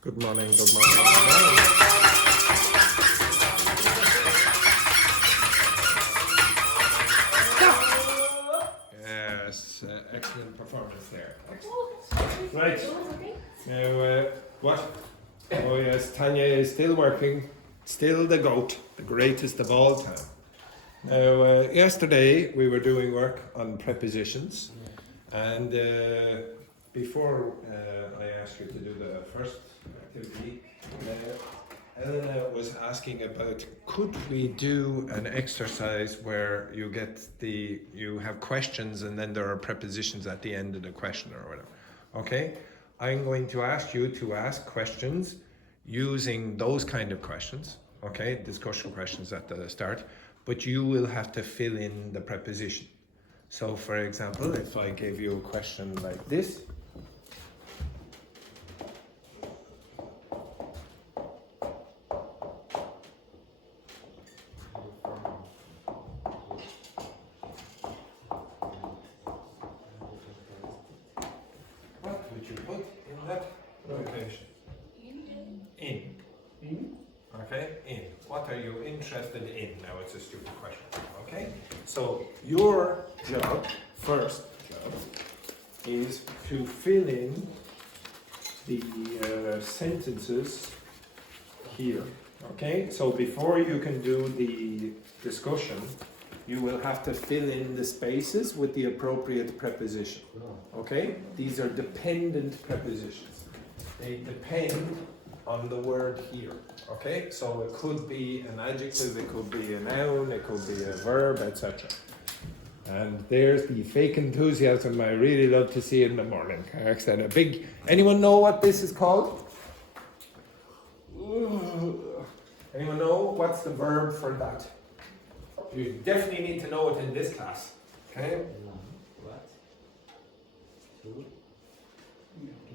Good morning, good morning, good morning. Yes, excellent performance there. Excellent. Right. Now, what? Oh yes, Tanya is still working. Still the GOAT, the greatest of all time. Now, yesterday we were doing work on prepositions, and before I asked you to do the first activity, Elena was asking about could we do an exercise where you have questions and then there are prepositions at the end of the question or whatever. Okay, I'm going to ask you to ask questions using those kind of questions. Okay, discussion questions at the start, but you will have to fill in the preposition. So, for example, if I gave you a question like this. What would you put in that location? In. Okay, in. What are you interested in? Now it's a stupid question. Okay? So your first job, is to fill in the sentences here. Okay? So before you can do the discussion, you will have to fill in the spaces with the appropriate preposition. Okay? These are dependent prepositions. They depend on the word here. Okay? So it could be an adjective, it could be a noun, it could be a verb, etc. And there's the fake enthusiasm I really love to see in the morning. Anyone know what this is called? Anyone know what's the verb for that? You definitely need to know it in this class. Okay? What?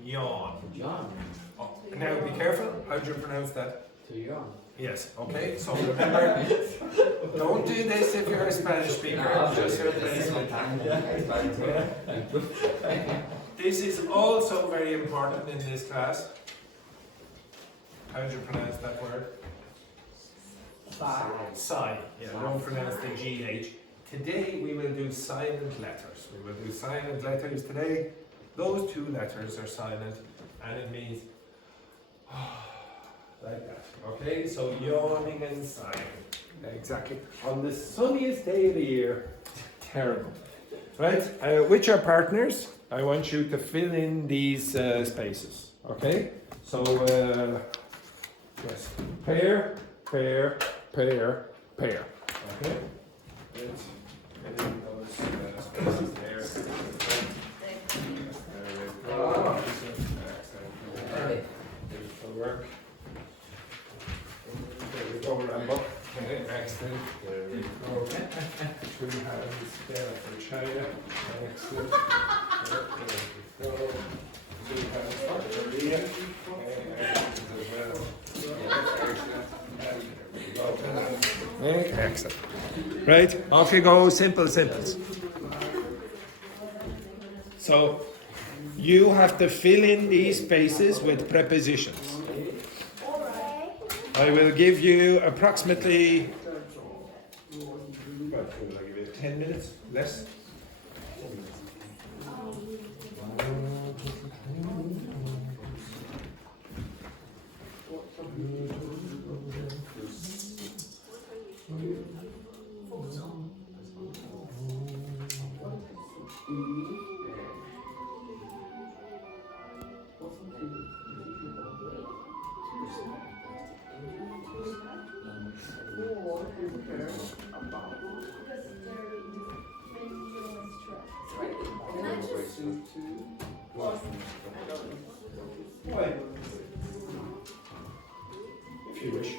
Yawn. Yawn. Oh, now be careful. How do you pronounce that? To yawn. Yes. Okay. So remember, don't do this if you're a Spanish speaker. Just replace it. This is also very important in this class. How do you pronounce that word? Sigh. Yeah, don't pronounce the GH. Today we will do silent letters. We will do silent letters today. Those two letters are silent and it means like that. Okay, so yawning and sighing. Exactly. On the sunniest day of the year. Terrible. Right? With your partners, I want you to fill in these spaces. Okay? So, yes. Pair, pair, pair, pair. Okay? Let's fill in those spaces there. Work. There we go, Rambo. Okay, excellent. There we go. 2 hands there for China. Excellent. There we go. 2 hands for Korea. Excellent. Right, off you go. Simple, simples. So, you have to fill in these spaces with prepositions. I will give you approximately, what will I give you, 10 minutes, less? Why? If you wish.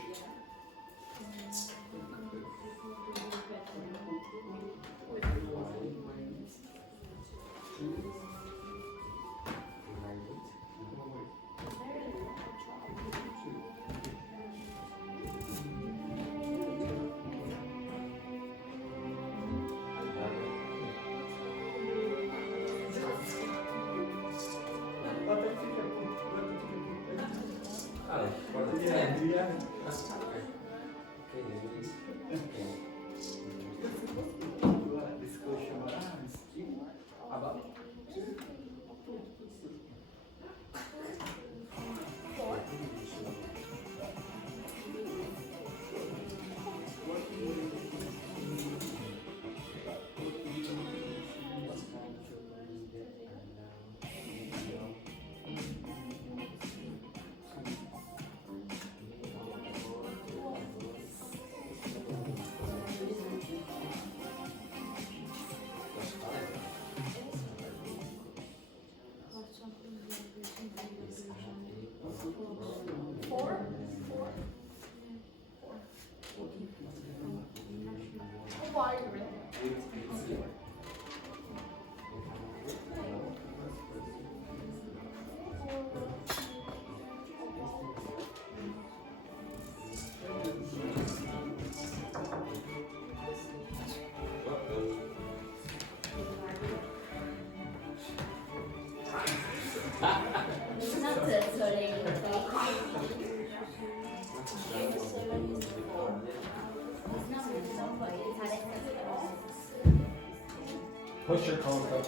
Push your coat up.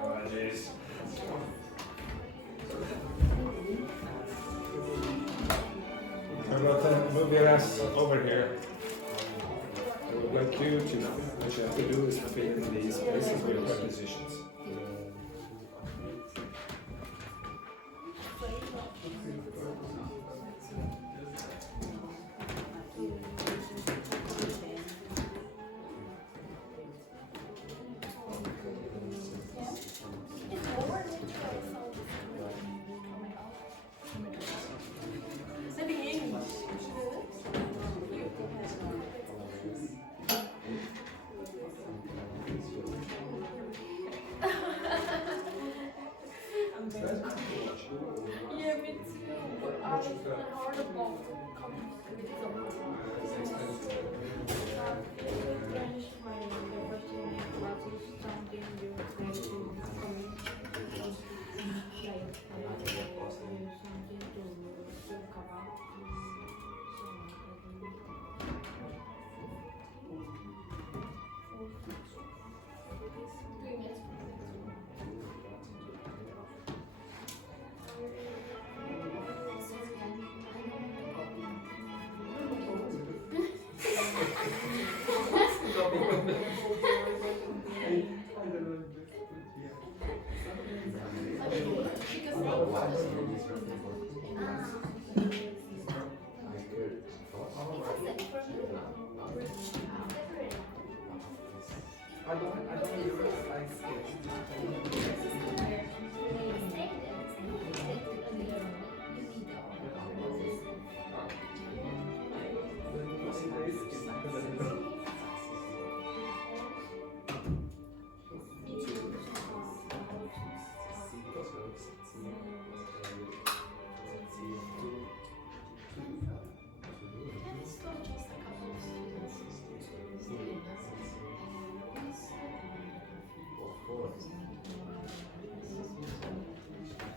Oh, jeez. How about that? Move your ass over here. I would like you to know what you have to do is fill in these places with prepositions.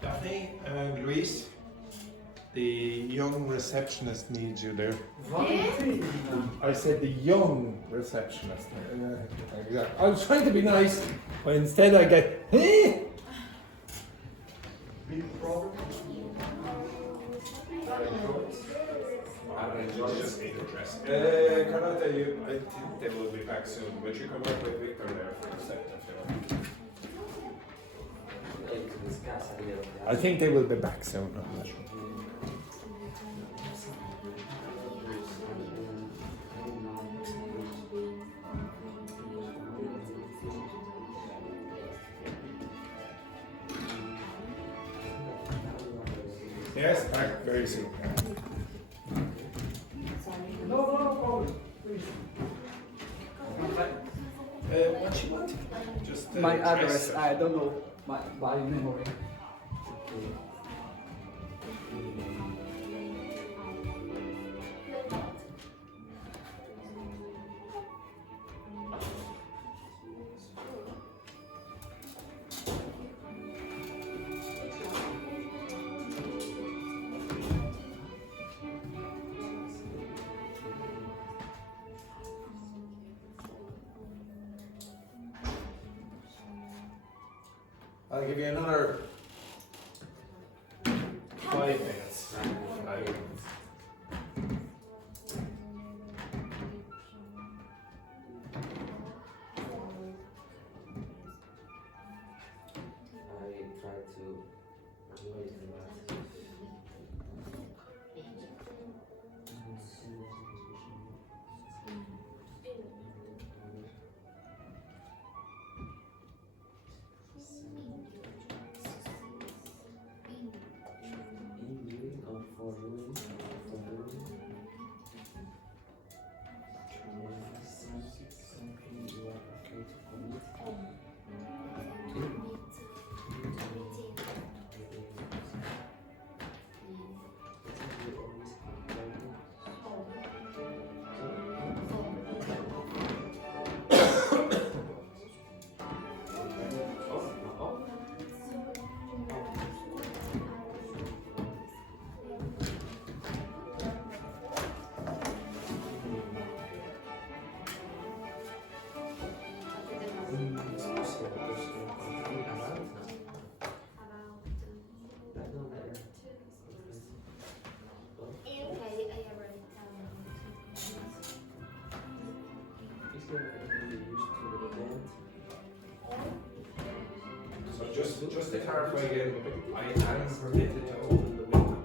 Daphne and Luis, the young receptionist needs you there. I said the young receptionist. Exactly. I was trying to be nice, but instead I get, hey! Just need to dress. Carlotta, I think they will be back soon, but you can work with Victor there for a second if you want. I think they will be back soon. I'm not sure. Yes, back very soon. No problem. Please. What you want? Just my address, I don't know by memory. I'll give you another 5 minutes. 5 minutes. I try to avoid that. So just to clarify again, I am permitted to open the window.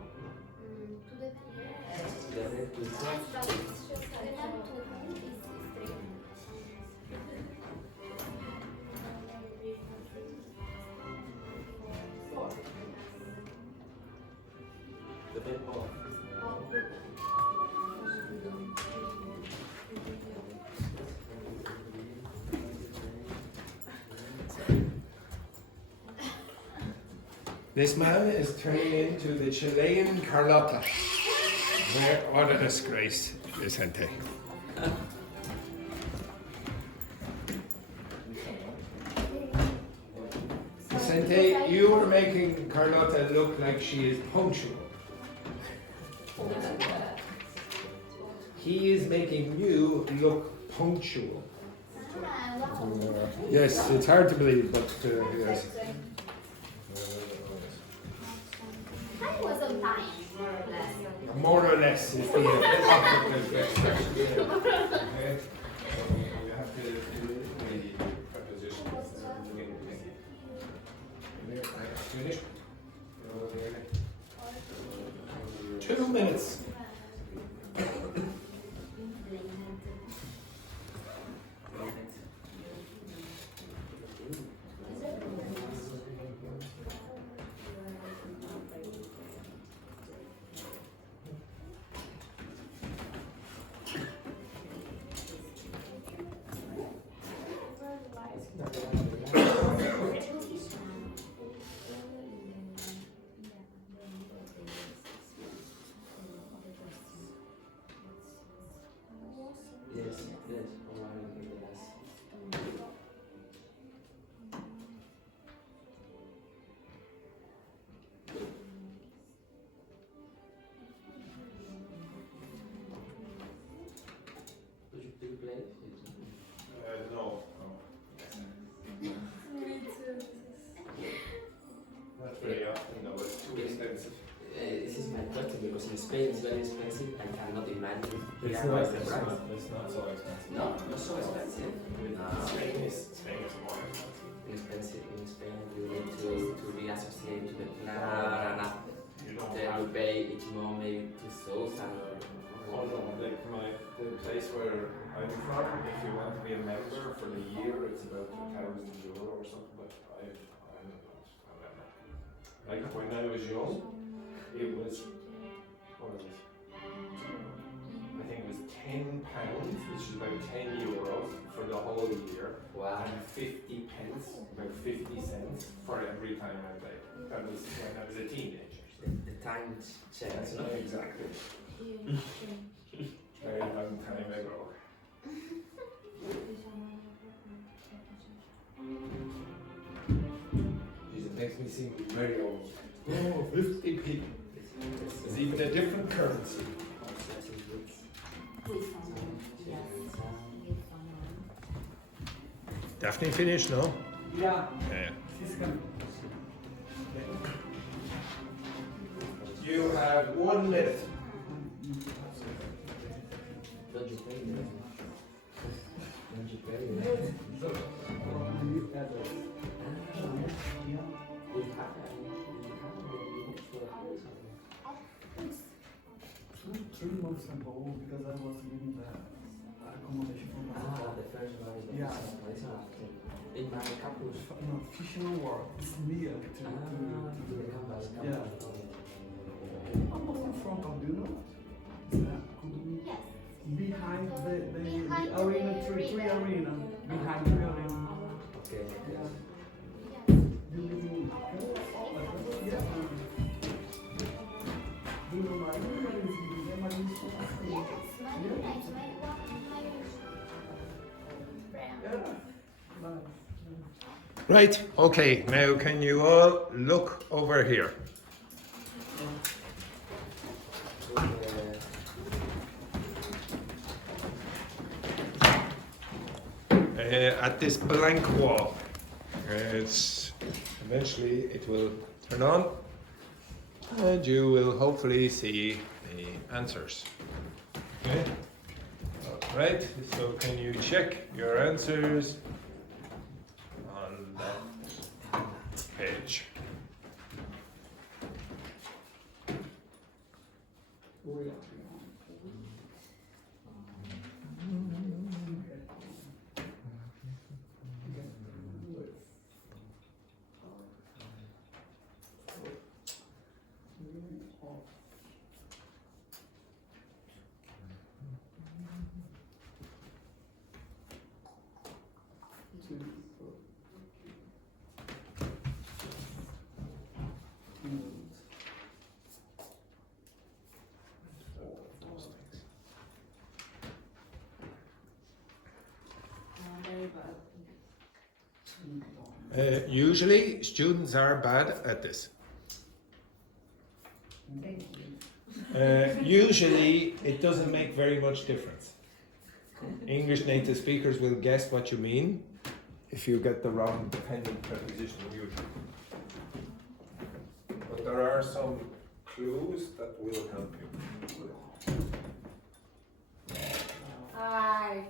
This man is turning into the Chilean Carlota. What a disgrace, Vicente. Vicente, you are making Carlota look like she is punctual. He is making you look punctual. Yes, it's hard to believe, but yes. I was on time. More or less is the expression. Okay. So we have to do the prepositions at the beginning. Finish. 2 minutes. No. Not very often, no, it's too expensive. This is my question because in Spain it's very expensive. I cannot imagine. It's Yeah, not the price. so expensive. No, not so expensive. Spain is more expensive. In Spain you need to be associated to the plan and You don't then you pay each month maybe 2,000 or. Although, like the place where I'm from, if you want to be a member for the year, it's about €1,000 or something. But I'm not a member. Like when I was young, it was what was it? I think it was £10, which is about €10 for the whole year, Wow. and 50 pence, about 50 cents for every time I played. That was when I was a teenager. So. The time changes, no? Exactly. Very long time ago. It makes me seem very old. Oh, 50p. It's even a different currency. Daphne finished, no? Yeah, Yeah. this can have 1 minute. Don't you play it? Don't you play it? We have 3 months ago, because I was living the accommodation for my the first one is Yeah. in my campus. no, fishing world. It's near to The campus. Yeah. Almost in front of, do you know? Yes. Behind the Behind arena, the three arena. arena. Behind the arena. Okay. Yeah. Yes. You live in Yeah. Do you know my Yes, my name is my one friend. Right, okay, now can you all look over here? At this blank wall. It's eventually it will turn on and you will hopefully see the answers. Okay? Alright, so can you check your answers on that page? Usually students are bad at this. Usually it doesn't make very much difference. English native speakers will guess what you mean if you get the wrong dependent preposition usually. But there are some clues that will help you. Hi.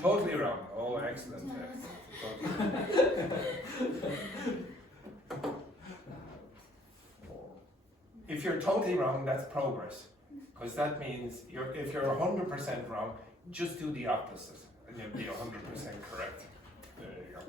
Totally wrong. Oh, excellent. If you're totally wrong, that's progress. Because that means if you're 100% wrong, just do the opposite and you'll be 100% correct. There you go.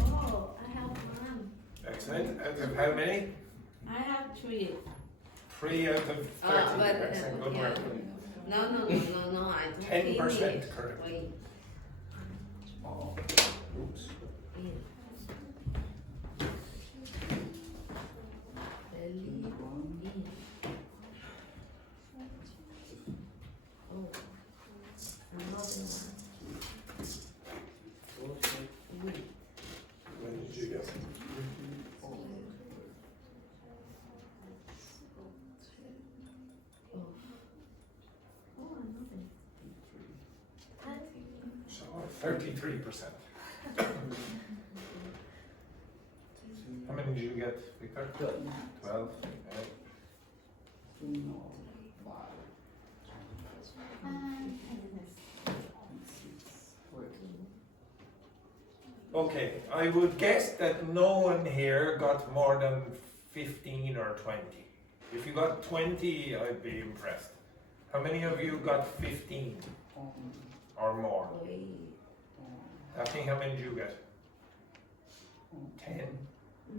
Oh, I have one. Excellent. Out of how many? I have 3. 3 out of 30. Excellent. Good work. No, I don't 10% finish. correct. Wait. Oops. When did you get? So 33%. How many did you get, Victor? 12. Okay. Okay, I would guess that no one here got more than 15 or 20. If you got 20, I'd be impressed. How many of you got 15 or more? Daphne, how many did you get? 10?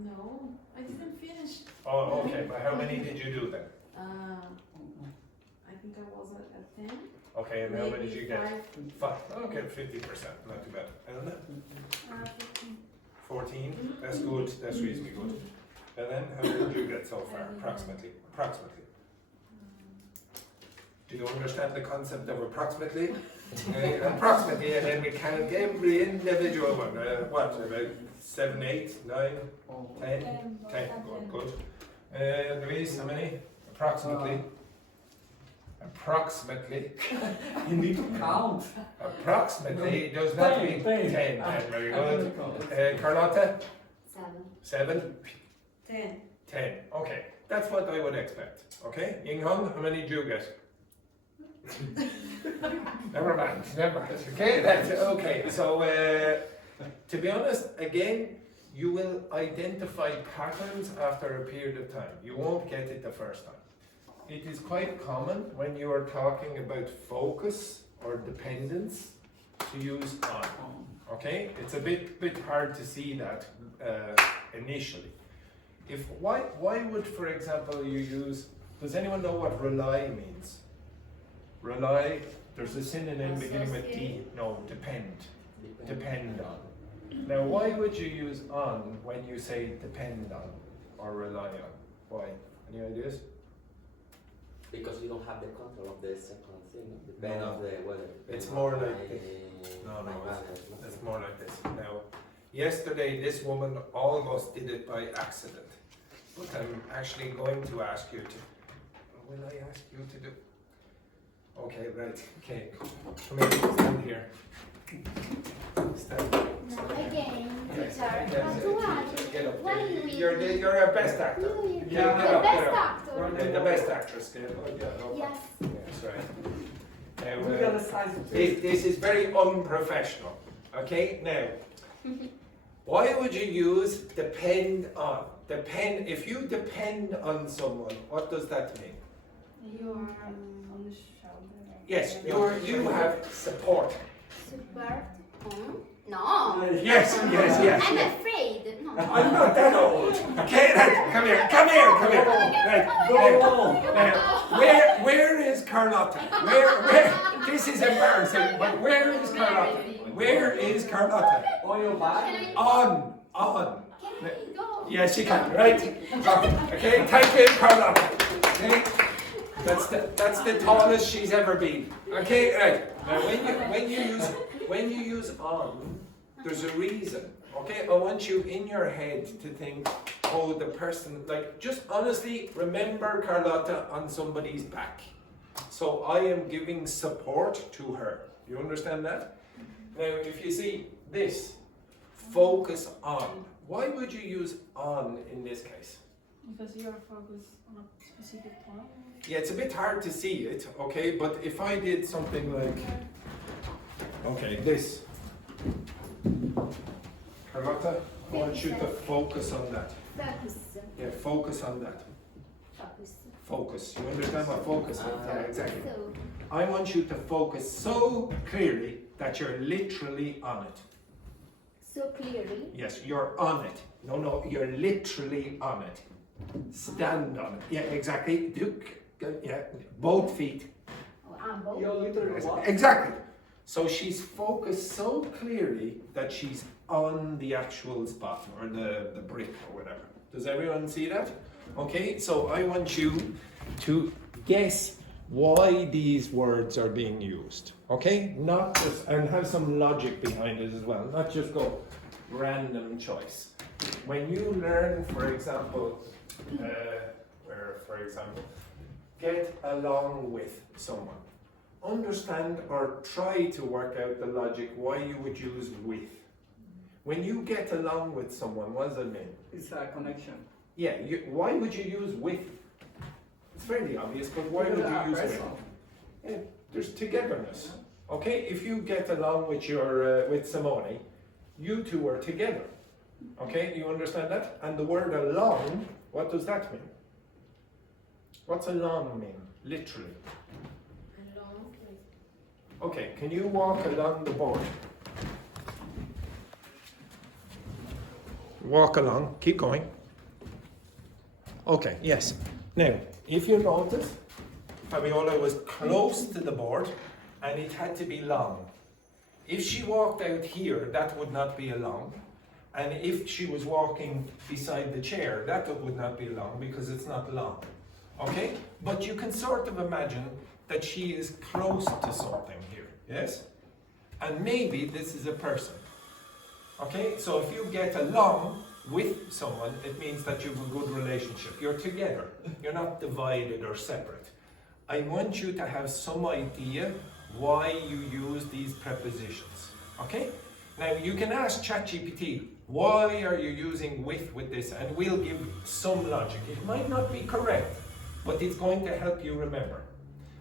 No, I didn't finish. Oh, okay, but how many did you do then? I think I was at 10. Okay, and how many did you get? 5. 5. Okay, 50%, not too bad. Elena? 15. 14? That's good, that's reasonably good. And then how many did you get so far, approximately? Do you understand the concept of approximately? Approximately, and then we count every individual one. What, about 7, 8, 9, 10? 10, good. Louise, how many? Approximately. Approximately. You need to count. Approximately does not mean 10. 10, very good. Carlotta? 7? 10. 10. Okay, that's what I would expect. Okay, Ying Hong, how many did you get? Never mind. Okay, that's okay. So, to be honest, again, you will identify patterns after a period of time. You won't get it the first time. It is quite common when you are talking about focus or dependence to use on. Okay, it's a bit hard to see that initially. Why would, for example, you use? Does anyone know what rely means? Rely. There's a synonym beginning with D. No, depend. Depend on. Now, why would you use on when you say depend on or rely on? Why? Any ideas? Because you don't have the control of the second thing, depend No. on the weather. It's more like this. No, it's more like this. Now, yesterday this woman almost did it by accident, but I'm actually going to ask you to. Will I ask you to do? Okay, right. Okay, come here. Stand here. Stand. Now again, Yes, guitar. yes, Tatuaje. get up. Why you You're a best actor. You, Yeah, the get up, best get up. actor. You're the best actress. Get up. Yeah, no Yes. That's right. Now, We got a size of two. this is very unprofessional. Okay, now, why would you use depend on? Depend. If you depend on someone, what does that mean? You are on the shoulder. Yes, you have support. Support. No. Yes. I'm afraid. No. I'm not that old. Okay, right, come here. Right, where is Carlotta? Where? This is embarrassing. But where is Carlotta? Where is Carlotta? On your back. On. Can I go? Yes, she can. Right. Okay. Thank you, Carlotta. Okay. That's the tallest she's ever been. Okay. Right. Now, when you use on, there's a reason. Okay. I want you in your head to think, oh, the person, like, just honestly remember Carlotta on somebody's back. So I am giving support to her. You understand that? Now, if you see this, focus on. Why would you use on in this case? Because you are focused on a specific point. Yeah, it's a bit hard to see it, okay? But if I did something like, okay, this. Carlotta, I want you to focus on that. Focus. Yeah, focus on that. Focus. Focus. You understand what focus is? Yeah, exactly. So, I want you to focus so clearly that you're literally on it. so clearly. Yes, you're on it. No, you're literally on it. Stand on it. Yeah, exactly. Yeah, both feet. Oh, I'm both. You're literally what? Exactly. So she's focused so clearly that she's on the actual spot or the brick or whatever. Does everyone see that? Okay, so I want you to guess why these words are being used. Okay? Not just, and have some logic behind it as well. Not just go random choice. When you learn, for example, get along with someone. Understand or try to work out the logic why you would use with. When you get along with someone, what does it mean? It's a connection. Yeah, why would you use with? It's fairly obvious, but why would you use with? Yeah, there's togetherness. Okay, if you get along with your with Simone, you two are together. Okay, you understand that? And the word along, what does that mean? What's along mean, literally? Okay, can you walk along the board? Walk along, keep going. Okay, yes. Now, if you notice, Fabiola was close to the board and it had to be long. If she walked out here, that would not be along. And if she was walking beside the chair, that would not be long because it's not long. Okay? But you can sort of imagine that she is close to something here, yes? And maybe this is a person. Okay, so if you get along with someone, it means that you have a good relationship. You're together, you're not divided or separate. I want you to have some idea why you use these prepositions, okay? Now you can ask ChatGPT, why are you using with this? And we'll give some logic. It might not be correct, but it's going to help you remember.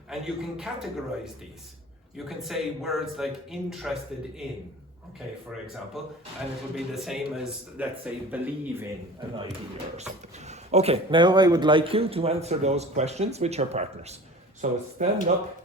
And you can categorize these. You can say words like interested in, okay, for example, and it will be the same as, let's say, believe in an idea or something. Okay, now I would like you to answer those questions with your partners. So stand up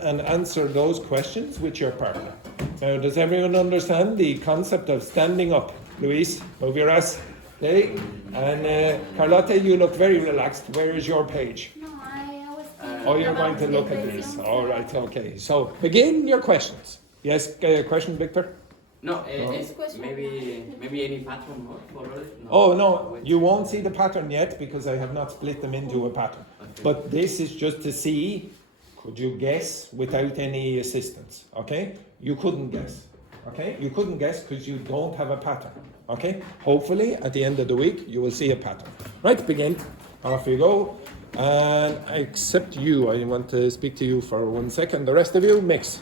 and answer those questions with your partner. Now, does everyone understand the concept of standing up? Luis, move your ass. Okay, and Carlotta, you look very relaxed. Where is your page? No, I was Oh, you're going to look at this. All right, okay. So begin your questions. Yes, question, Victor? No, maybe any pattern more? No. Oh, no, you won't see the pattern yet because I have not split them into a pattern. Okay. But this is just to see, could you guess without any assistance, okay? You couldn't guess, okay? You couldn't guess because you don't have a pattern, okay? Hopefully, at the end of the week, you will see a pattern. Right, begin. Off you go. And except you, I want to speak to you for 1 second. The rest of you, mix.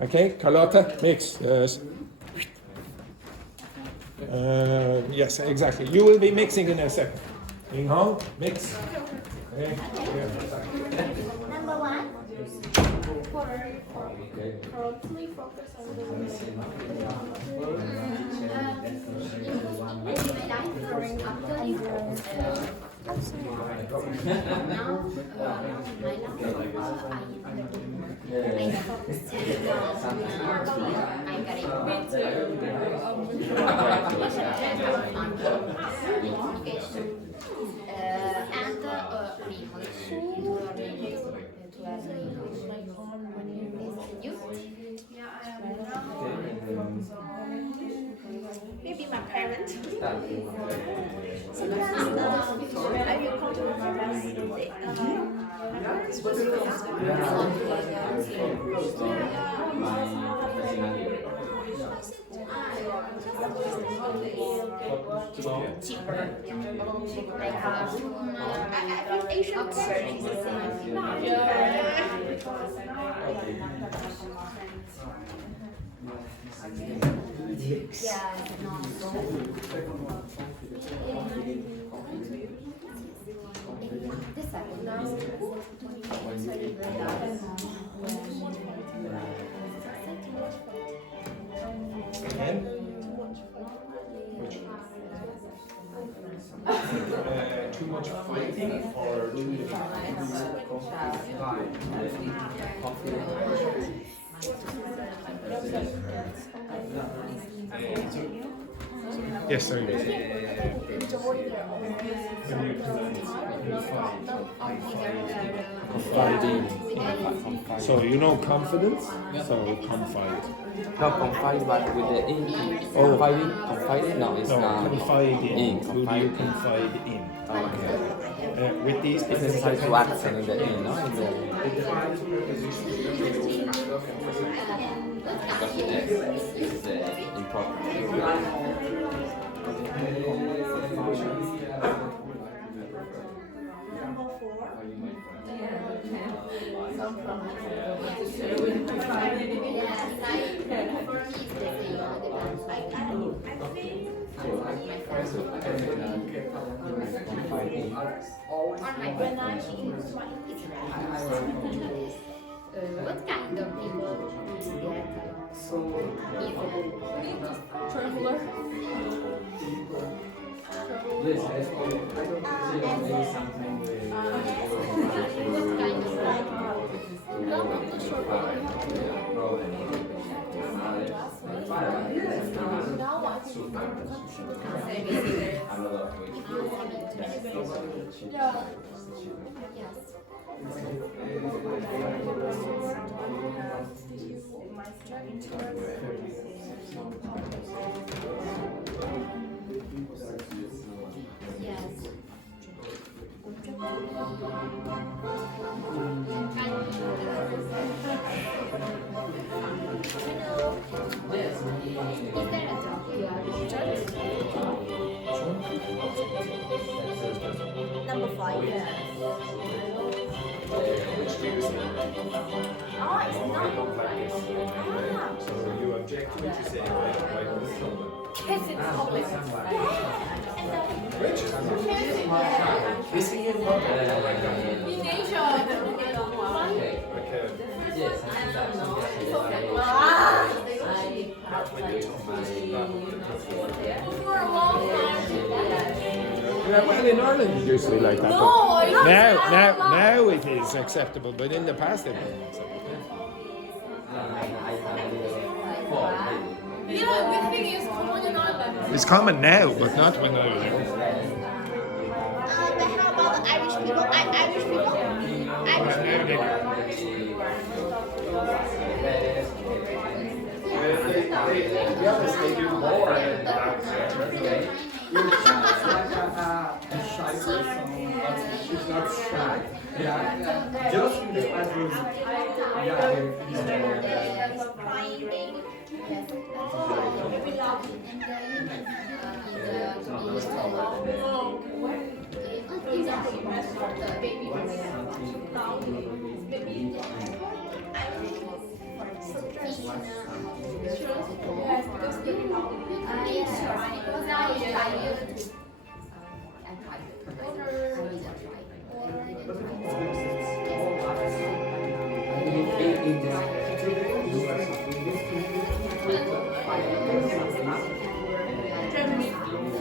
Okay, Carlotta, mix. Yes. Yes, exactly. You will be mixing in a second. Ying Hong, mix. Okay. Number one. Totally focus on the maybe my parents. Sometimes I will come to my parents. Cheaper. Like I think Asian parents is the same. Yeah, no. This second now. Again? Too much fighting or too Yes, sorry. So you know confidence? So confide. No, confide, but with the in. Oh. Confiding? No, it's No, not. confide in. Who do you Confide. confide in? Okay. With these It's necessary to accent in the in, no? In the, because the S is important. What kind of people traveler? Yes, Yes. Which do you say? Oh, it's I not. don't like this. So you object to it, you say, why this problem? Kiss it's public. Which? Kissing in public? In Asia. Okay. Yes, I think that's not with your tongue, not with the perfume. For a long time. Yeah, well, in Ireland it's usually like that. No, Now it is acceptable, but in the past it wasn't acceptable. Yeah, the thing is common in Ireland. It's common now, but not when I was young. But how about Irish people? Irish people? Irish people. A shy person, but she's not shy. Yeah, just in the classroom. Crying baby. Yes.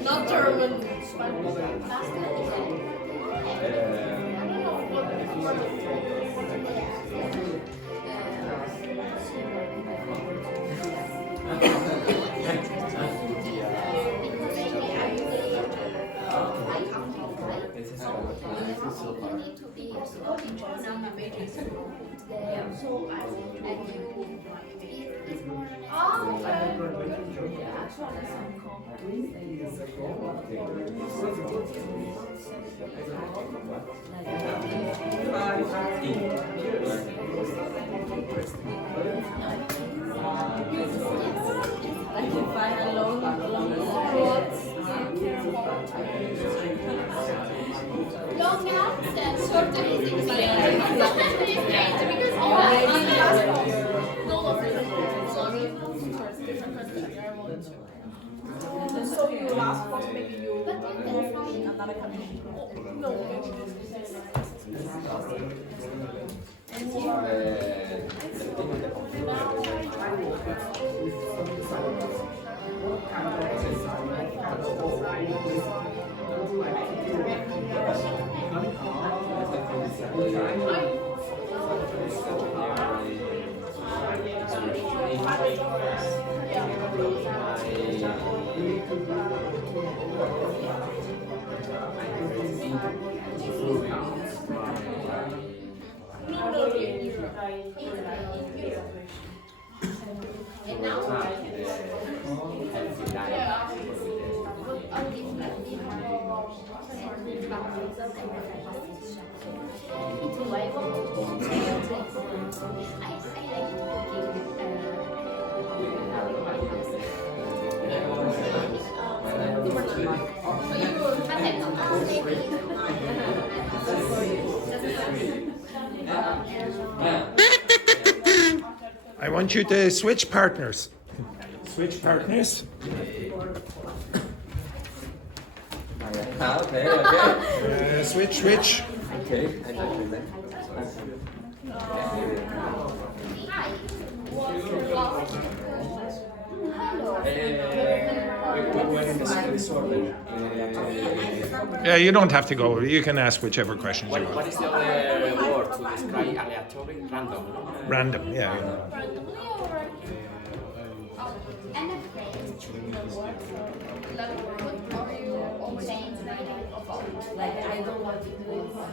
Not German. Long accent, short because all So you last post maybe you another country. No. And now I want you to switch partners. Switch partners. Okay. Switch. Okay, I got you then. When in the sequence order, Yeah, you don't have to go. You can ask whichever questions you what want. is the other word to describe aleatory? Random, no? Random, yeah. and the phrase like I don't want to do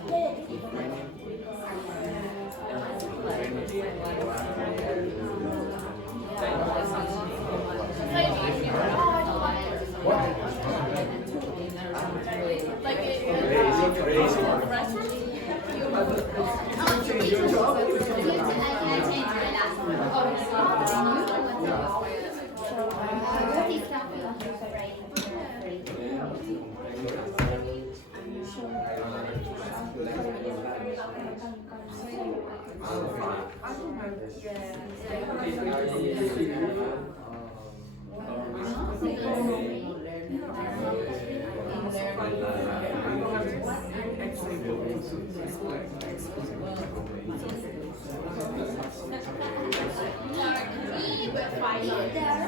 I'm talking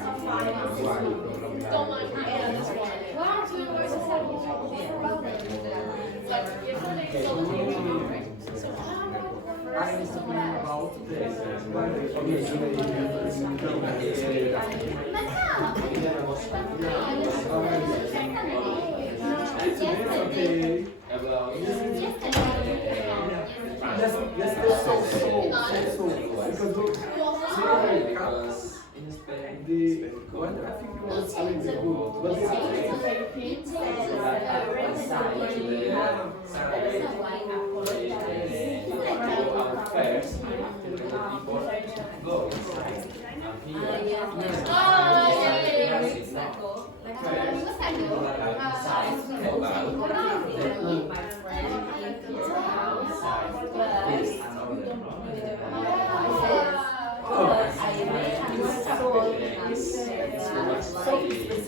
about okay. What I think it was a little good,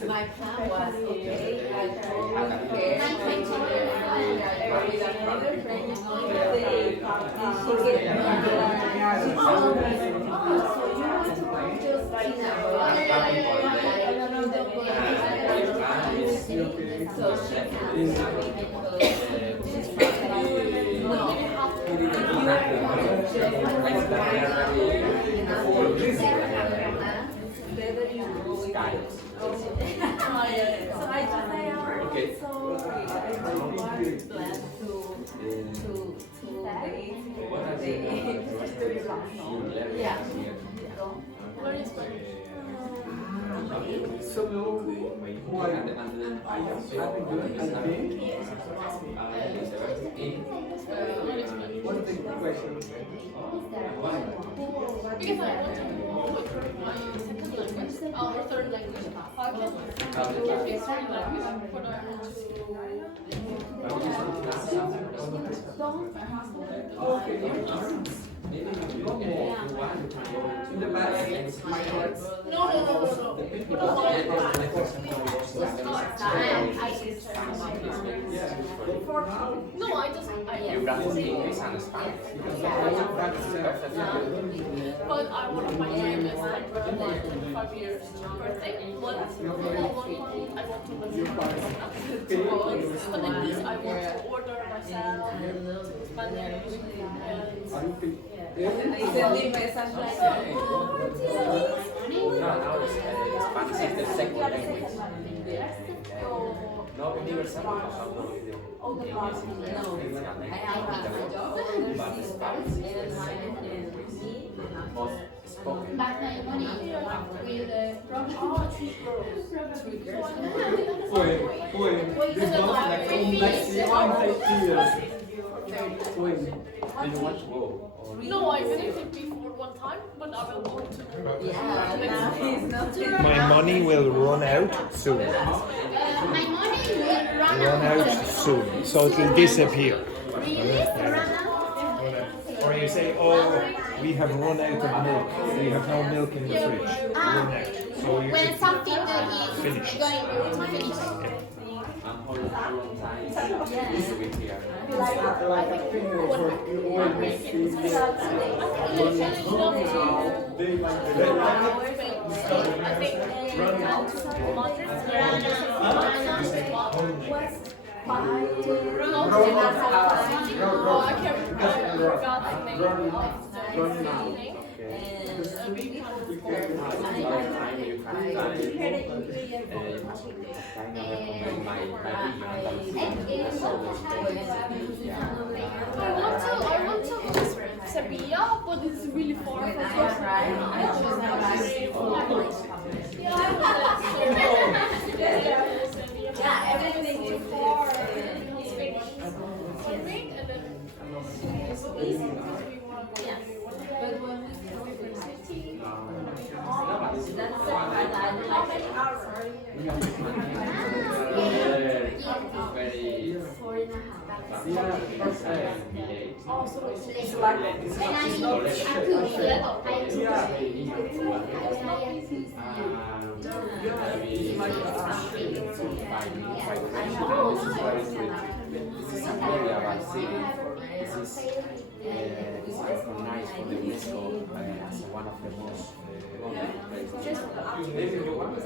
My plan was okay. I told her another friend is going to say, Because I want to move with my second language, or third language. I can fix third language for No, I just You practice English and Spanish. But I want my dream is like for my 25 years birthday. But I want to live to books. But in this, I want to order myself Spanish Spanish is the second language. No universal but Spanish is the second language. Most spoken. But my money with the Do you want to go? No, I finished it before one time, but I will go to My money will run out soon. my money will Run out soon, so it will disappear. Or you say, oh, we have run out of milk. We have no milk in the fridge. Run out. So you when should something is finish. going to finish. How long time is it here? like a finger for you always see day by I want to Sevilla, but it's really far from Yeah, everything is far. But when we go to the city, is recognized for the UNESCO as one of the most places. Maybe you want to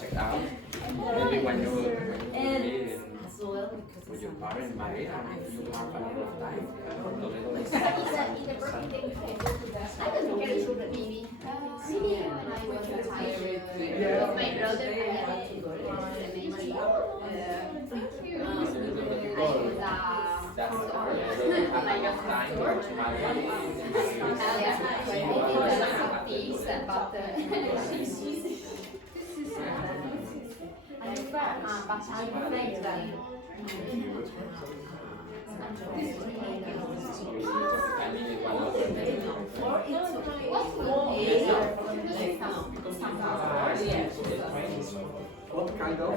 check out. Maybe when you with your parents married and if you have a lot of time, My brother What kind of?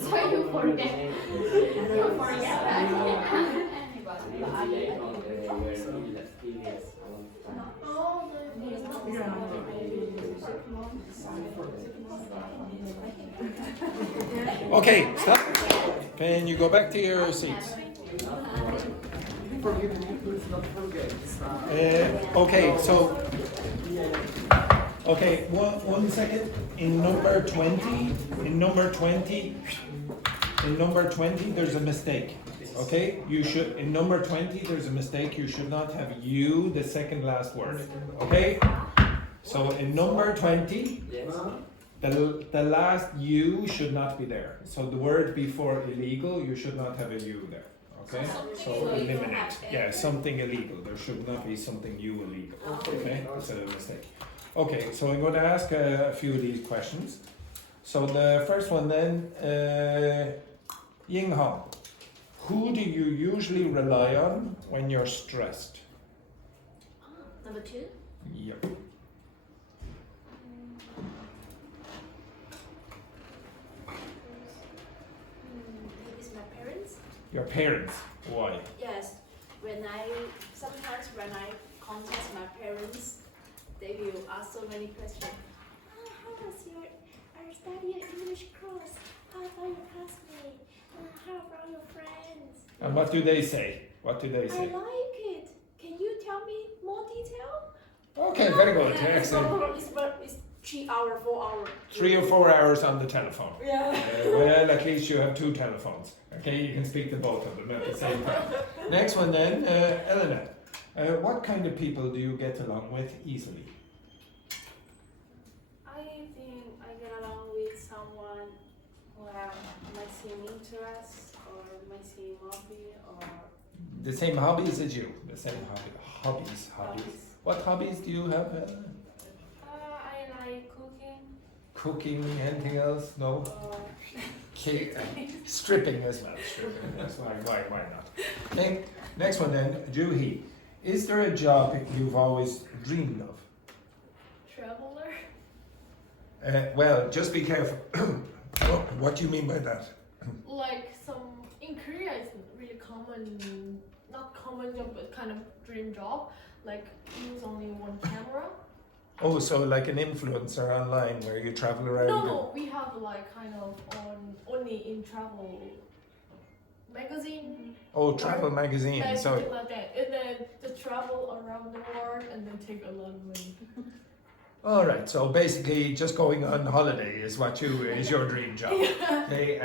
So you forget. You forget that. Okay, stop. Can you go back to your seats? Forgive me, please not forget. Okay, so okay, one second. In number 20, there's a mistake. Okay, you should in number 20 there's a mistake. You should not have you the second last word. Okay, so in number 20, the last you should not be there. So the word before illegal, you should not have a you there. Okay, so eliminate. Yeah, something illegal. There should not be something you illegal. Okay, that's a mistake. Okay, so I'm going to ask a few of these questions. So the first one then, Ying Hong, who do you usually rely on when you're stressed? Number 2. Yep. It's my parents. Your parents. Why? Yes. Sometimes when I contact my parents, they will ask so many questions. How was your study English course? How about your classmate? How about your friends? And what do they say? What do they I say? like it. Can you tell me more detail? Okay, very good. Excellent. It's 3 hours, 4 hours. 3 or 4 hours on the telephone. Yeah. Well, at least you have 2 telephones. Okay, you can speak to both of them at the same time. Next one then, Elena. What kind of people do you get along with easily? I think I get along with someone who have my same interests or my same hobby or The same hobbies as you. The same hobbies. What hobbies do you have? I like cooking Cooking, anything else? No? or Stripping as well. Stripping. That's why not? Okay, next one then, Juhi. Is there a job you've always dreamed of? traveler. Well, just be careful. What do you mean by that? Like in Korea, it's really common, not common job, but kind of dream job. Like use only one camera. Oh, so like an influencer online where you travel around? No, we have like kind of only in travel magazine. Oh, travel magazine. Like, So, something like that, and then to travel around the world and then take a lot of money. all right. So basically, just going on holiday is your dream job. Okay,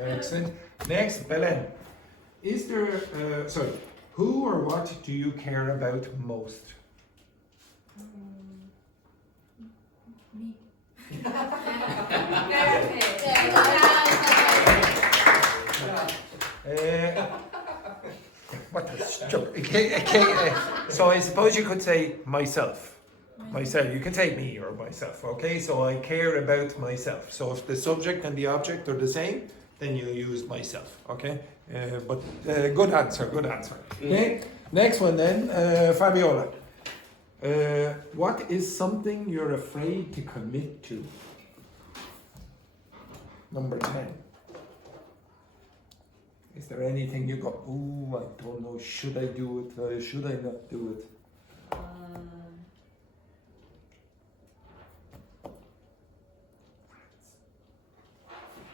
excellent. Next, Belen. Is there? Who or what do you care about most? Me. What a joke. Okay, so I suppose you could say myself. Myself. You can say me or myself. Okay, so I care about myself. So if the subject and the object are the same, then you use myself. Okay, but good answer. Okay, next one then, Fabiola. What is something you're afraid to commit to? Number 10. Is there anything you go, ooh, I don't know, should I do it or should I not do it?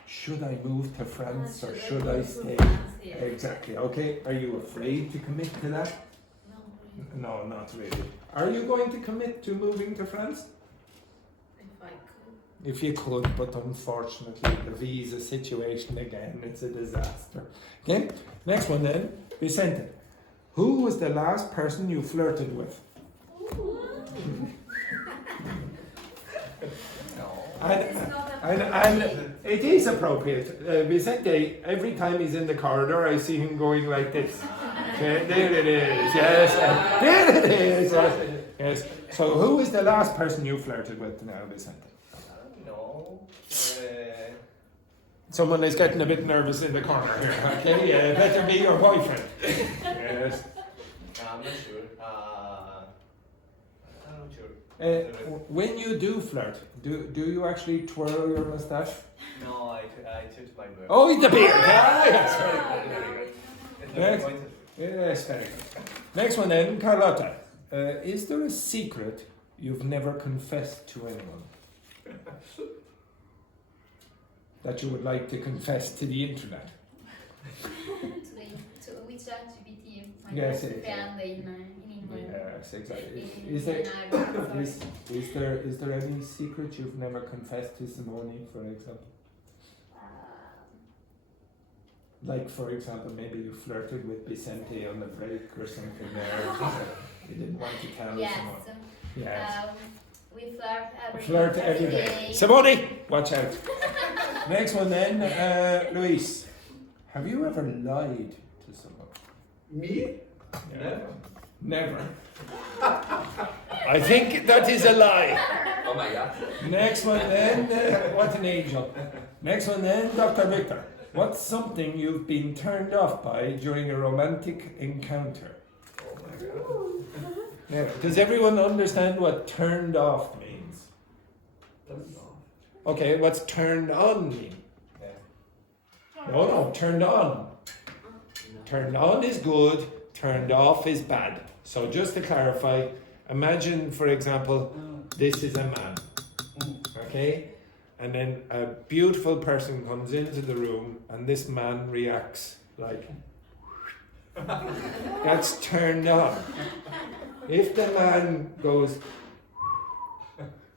Should I move to France or should I stay? Exactly, okay. Are you afraid to commit to that? No, not really. Are you going to commit to moving to France? If I could. If you could, but unfortunately the visa situation again, it's a disaster. Okay, next one then, Vicente. Who was the last person you flirted with? And it is appropriate. Vicente, every time he's in the corridor, I see him going like this. Okay, there it is, yes. There it is, yes. Yes. So who is the last person you flirted with now, Vicente? No. Someone is getting a bit nervous in the corner here, okay? Yeah, better be your boyfriend. Yes. I'm not sure. I'm not sure. When you do flirt, do you actually twirl your mustache? No, I choose my beard. Oh, the beard! Ah, yes, very good. Next. Yes, very good. Next one then, Carlotta. Is there a secret you've never confessed to anyone? That you would like to confess to the internet? to ChatGPT, my Yes, best yes. friend in England. Yes, exactly. In Is there Ireland, sorry. is there any secret you've never confessed to Simone, for example? Like, for example, maybe you flirted with Vicente on the break or something there. You didn't want to tell Yes. someone. Yes. We flirt every day. Simone, watch out. Next one then, Luis. Have you ever lied to someone? Me? Yeah. Never. I think that is a lie. Oh my god. Next one then, what an angel. Next one then, Dr. Victor. What's something you've been turned off by during a romantic encounter? Oh my god. Yeah. Does everyone understand what turned off means? Okay, what's turned on mean? Yeah. No, turned on. Turned on is good, turned off is bad. So just to clarify, imagine, for example, this is a man, okay? And then a beautiful person comes into the room and this man reacts like, that's turned on. If the man goes,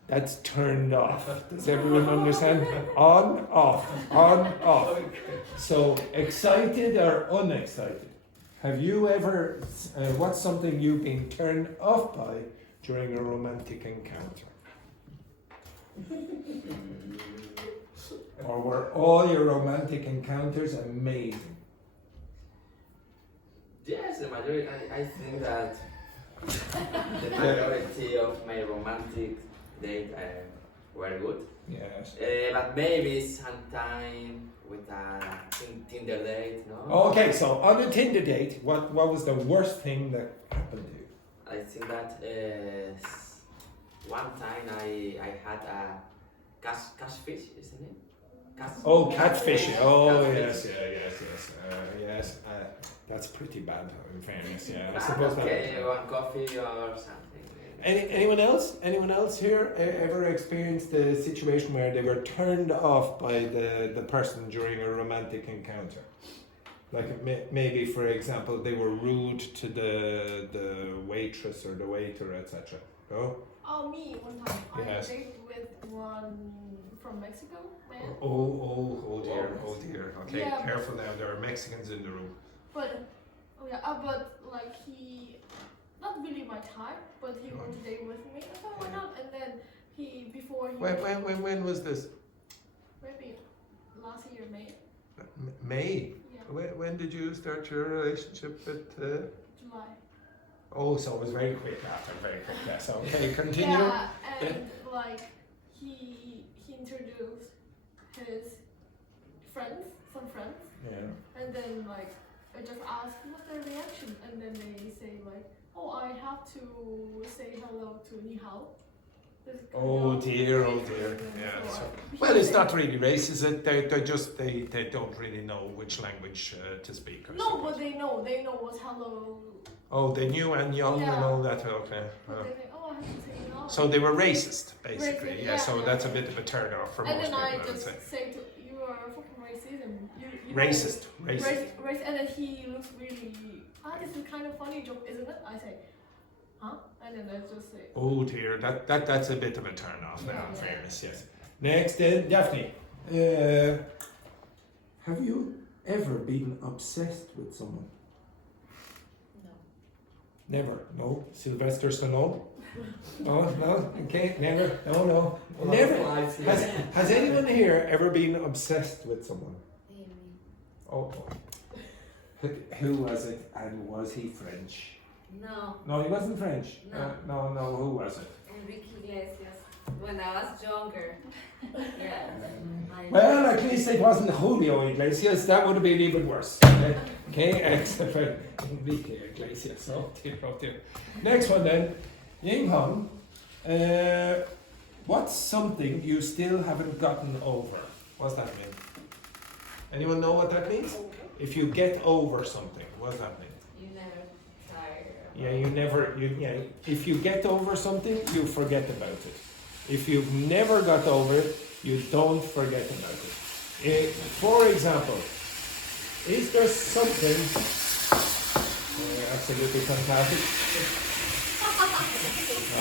that's turned off. Does everyone understand? On, off, on, off. So excited or unexcited? Have you ever, what's something you've been turned off by during a romantic encounter? Or were all your romantic encounters amazing? Yes, the majority. I think that the majority of my romantic dates were good. Yes. But maybe sometime with a Tinder date, no? Okay, so on a Tinder date, what was the worst thing that happened to you? I think that one time I had a catfish, isn't it? Oh, catfishing. Oh, yes, Catfish. yes. That's pretty bad, in fairness. Yeah, I suppose Okay, that. one coffee or something. Anyone else? Anyone else here ever experienced a situation where they were turned off by the person during a romantic encounter? Like maybe, for example, they were rude to the waitress or the waiter, etc. No? Oh, me, one time. Yes. I dated with one from Mexico, man. Oh dear. Okay, Yeah. careful now. There are Mexicans in the room. But, but like he, not really my type, but he wanted to date with me. I thought, why not? And then before he. When was this? Maybe last year, May. May. Yeah, When did you start your relationship with? July. Oh, so it was very quick after, very quick. Yes. Okay, continue. Yeah, and like he introduced his some friends, Yeah. and then like I just asked what's their reaction, and then they say like, oh, I have to say hello to Ni Hao. This is kind Oh of dear. crazy, and Yeah. so So, well, it's not really race, is it? They don't really know which language to speak. I No, suppose. but they know what's hello. Oh, they knew and young and Yeah. all that. Okay. But they think, oh, I have to say no. So they were racist, basically. Racist, yeah. yeah, So yeah. that's a bit of a turn off for And most then people. I I would just say. say to you are fucking racism. You know, Racist. race, and then he looks really. This is kind of funny joke, isn't it? I say, huh? And then I just say. Oh dear, that's a bit of a turn off now. In Yeah. fairness, yes. Next, Daphne. Have you ever been obsessed with someone? No. Never. No. Sylvester Stallone. No. Okay. Never. No. Never. Has anyone here ever been obsessed with someone? Oh. Who was it, and was he French? No, No, he wasn't French. No. No. Who was it? Enrique Iglesias. When I was younger. Yeah. Well, at least it wasn't Julio Iglesias. That would have been even worse. Okay, except for Enrique Iglesias. Oh dear. Next one then. Ying Hong. What's something you still haven't gotten over? What's that mean? Anyone know what that means? If you get over something, what does that mean? You never tired. Yeah, if you get over something, you forget about it. If you've never got over it, you don't forget about it. For example, is there something absolutely fantastic?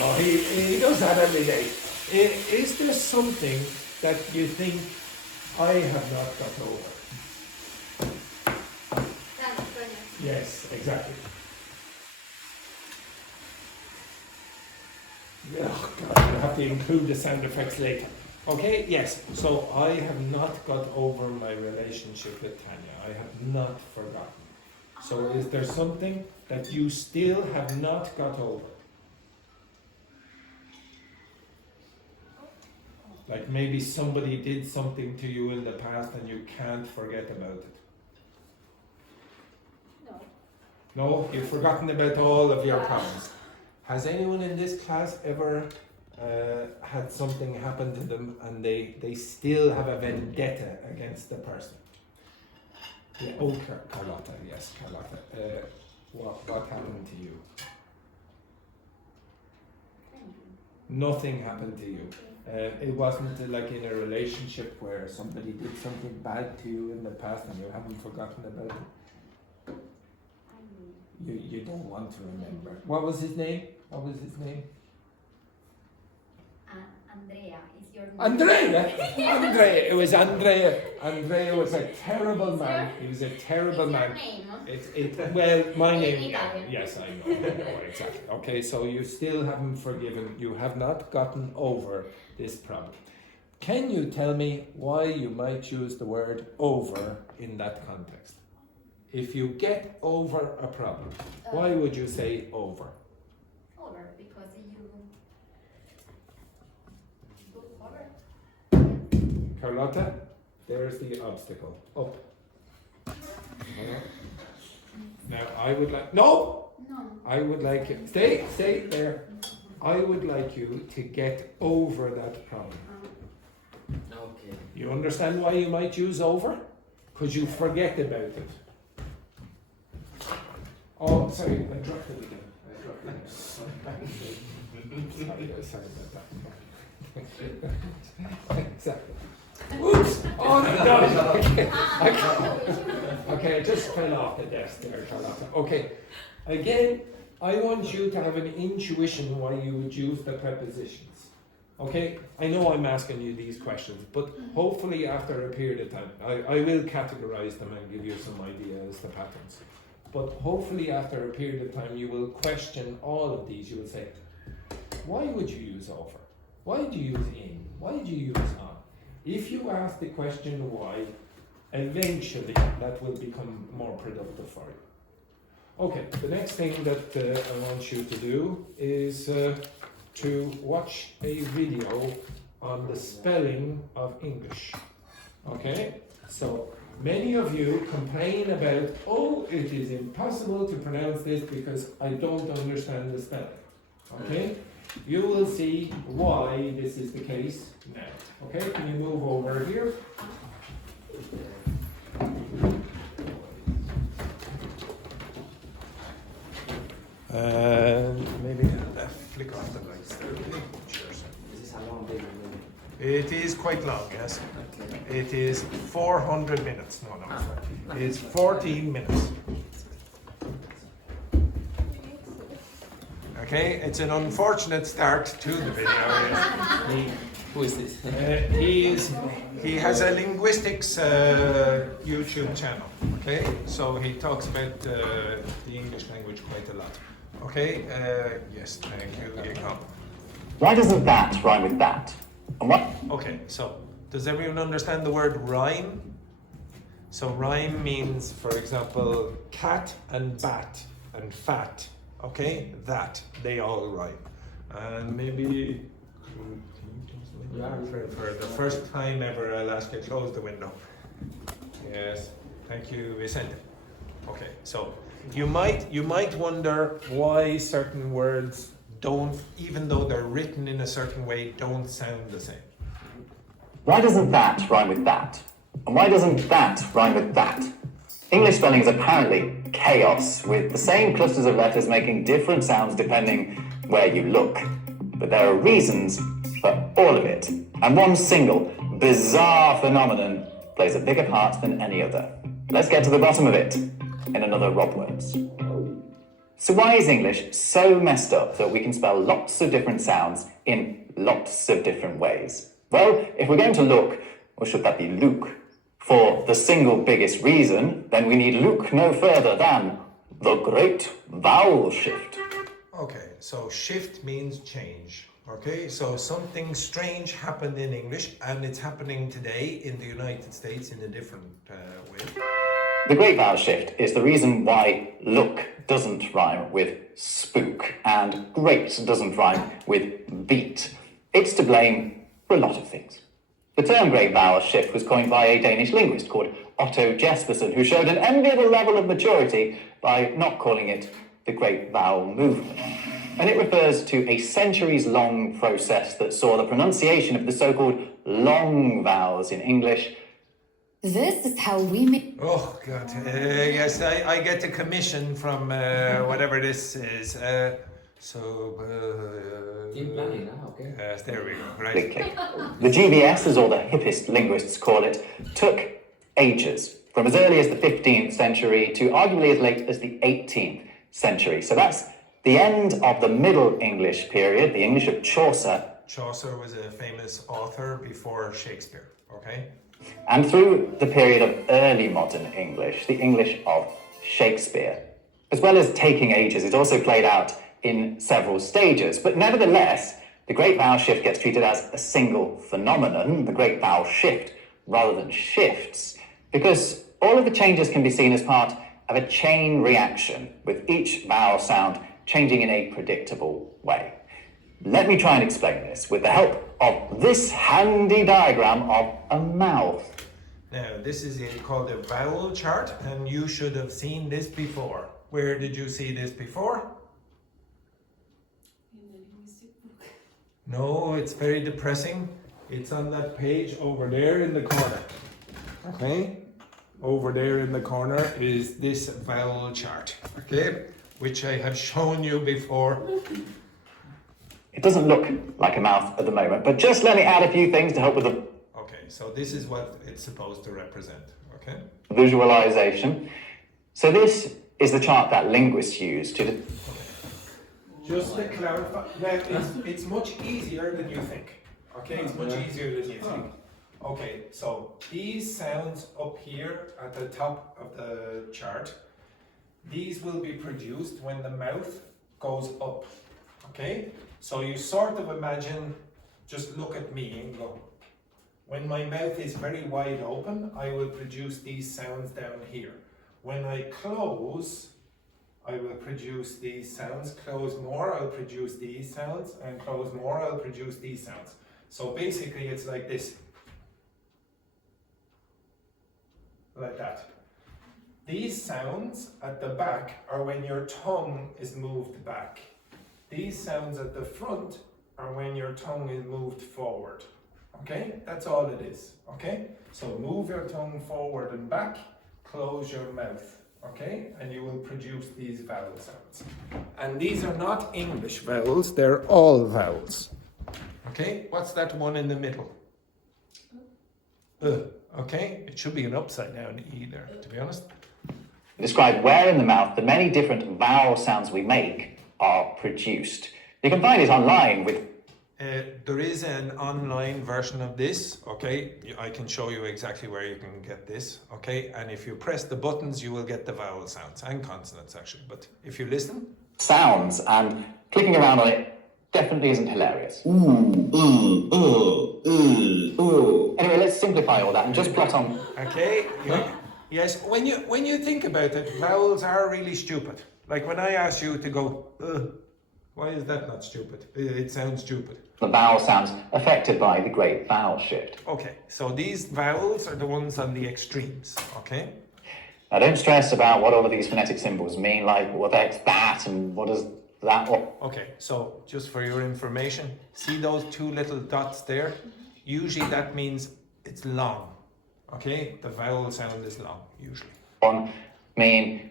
Oh, he does that every day. Is there something that you think I have not got over? Yes, exactly. Oh God, I'll have to include the sound effects later. Okay, yes. So I have not got over my relationship with Tanya. I have not forgotten. So is there something that you still have not got over? Like maybe somebody did something to you in the past and you can't forget about it. No, you've forgotten about all of your problems. Has anyone in this class ever had something happen to them and they still have a vendetta against the person? Yeah, oh, Carlotta, yes, Carlotta. What happened to you? Nothing happened to you. It wasn't like in a relationship where somebody did something bad to you in the past and you haven't forgotten about it. You don't want to remember. What was his name? Andrea is your name. Andrea! It was Andrea. Andrea was a terrible man. He was a terrible man. Well, my name. Yes, I know. Exactly. Okay, so you still haven't forgiven. You have not gotten over this problem. Can you tell me why you might use the word over in that context? If you get over a problem, why would you say over? Over, because you go over. Carlotta, there's the obstacle. Up. Now I would like No. I would like you stay there. I would like you to get over that problem. Okay. You understand why you might use over? Because you forget about it. Oh, sorry, I dropped it again. Sorry about that. Exactly. Oops! Oh no! Okay, it just fell off the desk there, Carlotta. Okay, again, I want you to have an intuition why you would use the prepositions. Okay, I know I'm asking you these questions, but hopefully after a period of time, I will categorize them and give you some ideas, the patterns. But hopefully after a period of time, you will question all of these. You will say, why would you use over? Why do you use in? Why do you use on? If you ask the question why, eventually that will become more productive for you. Okay, the next thing that I want you to do is to watch a video on the spelling of English. Okay, so many of you complain about, oh, it is impossible to pronounce this because I don't understand the spelling. Okay, You will see why this is the case now. Okay, can you move over here? Maybe flick off the lights there. Cheers. This is a long video. It is quite long, yes. It is 400 minutes. No. It's 14 minutes. Okay, it's an unfortunate start to the video. Yes. Who is this? He has a linguistics YouTube channel. Okay, so he talks about the English language quite a lot. Okay, yes, thank you. You come. Why doesn't that rhyme with that? And what? Okay, so does everyone understand the word rhyme? So rhyme means, for example, cat and bat and fat. Okay, that they all rhyme. And maybe for the first time ever, I'll ask you to close the window. Yes, thank you, Vicente. Okay, so you might wonder why certain words don't, even though they're written in a certain way, don't sound the same. Why doesn't that rhyme with that? And why doesn't that rhyme with that? English spelling is apparently chaos, with the same clusters of letters making different sounds depending where you look. But there are reasons for all of it, and one single, bizarre phenomenon plays a bigger part than any other. Let's get to the bottom of it in another RobWords. So why is English so messed up that we can spell lots of different sounds in lots of different ways? Well, if we're going to look, or should that be Luke, for the single biggest reason, then we need look no further than the Great Vowel Shift. Okay, so shift means change. Okay, so something strange happened in English, and it's happening today in the United States in a different way. The Great Vowel Shift is the reason why look doesn't rhyme with spook and great doesn't rhyme with beat. It's to blame for a lot of things. The term Great Vowel Shift was coined by a Danish linguist called Otto Jespersen, who showed an enviable level of maturity by not calling it the Great Vowel Movement. And it refers to a centuries-long process that saw the pronunciation of the so-called long vowels in English. This is how we make. Oh God! Yes, I get a commission from whatever this is. Team planning, okay. Yes, there we go. Right. Quickly. The GVS, as all the hippest linguists call it, took ages, from as early as the 15th century to arguably as late as the 18th century. So that's the end of the Middle English period, the English of Chaucer. Chaucer was a famous author before Shakespeare. Okay. And through the period of early modern English, the English of Shakespeare. As well as taking ages, it also played out in several stages. But nevertheless, the Great Vowel Shift gets treated as a single phenomenon, the Great Vowel Shift, rather than shifts, because all of the changes can be seen as part of a chain reaction, with each vowel sound changing in a predictable way. Let me try and explain this with the help of this handy diagram of a mouth. Now, this is called a vowel chart, and you should have seen this before. Where did you see this before? In the linguistic book. No, it's very depressing. It's on that page over there in the corner. Okay? Over there in the corner is this vowel chart. Okay? Which I have shown you before. It doesn't look like a mouth at the moment, but just let me add a few things to help with the Okay, so this is what it's supposed to represent. Okay? visualization. So this is the chart that linguists use to... Just to clarify, well, it's much easier than you think. Okay, it's much easier than you think. Okay, so these sounds up here at the top of the chart, these will be produced when the mouth goes up. Okay, so you sort of imagine, just look at me and go. When my mouth is very wide open, I will produce these sounds down here. When I close, I will produce these sounds. Close more, I'll produce these sounds, and close more, I'll produce these sounds. So basically it's like this. Like that. These sounds at the back are when your tongue is moved back. These sounds at the front are when your tongue is moved forward. Okay, that's all it is. Okay, so move your tongue forward and back, close your mouth. Okay, and you will produce these vowel sounds. And these are not English vowels, they're all vowels. Okay, what's that one in the middle? Okay, it should be an upside down E there, to be honest. Describe where in the mouth the many different vowel sounds we make are produced. You can find it online with... There is an online version of this, okay? I can show you exactly where you can get this, okay? And if you press the buttons, you will get the vowel sounds and consonants actually. But if you listen... sounds, and clicking around on it definitely isn't hilarious. Anyway, let's simplify all that and just plot on... Okay, yeah. Yes, when you think about it, vowels are really stupid. Like when I ask you to go, why is that not stupid? It sounds stupid. the vowel sounds affected by the Great Vowel Shift. Okay, so these vowels are the ones on the extremes, okay? Now don't stress about what all of these phonetic symbols mean, like what's that and what does that... Okay, so just for your information, see those two little dots there? Usually that means it's long, okay? The vowel sound is long, usually. mean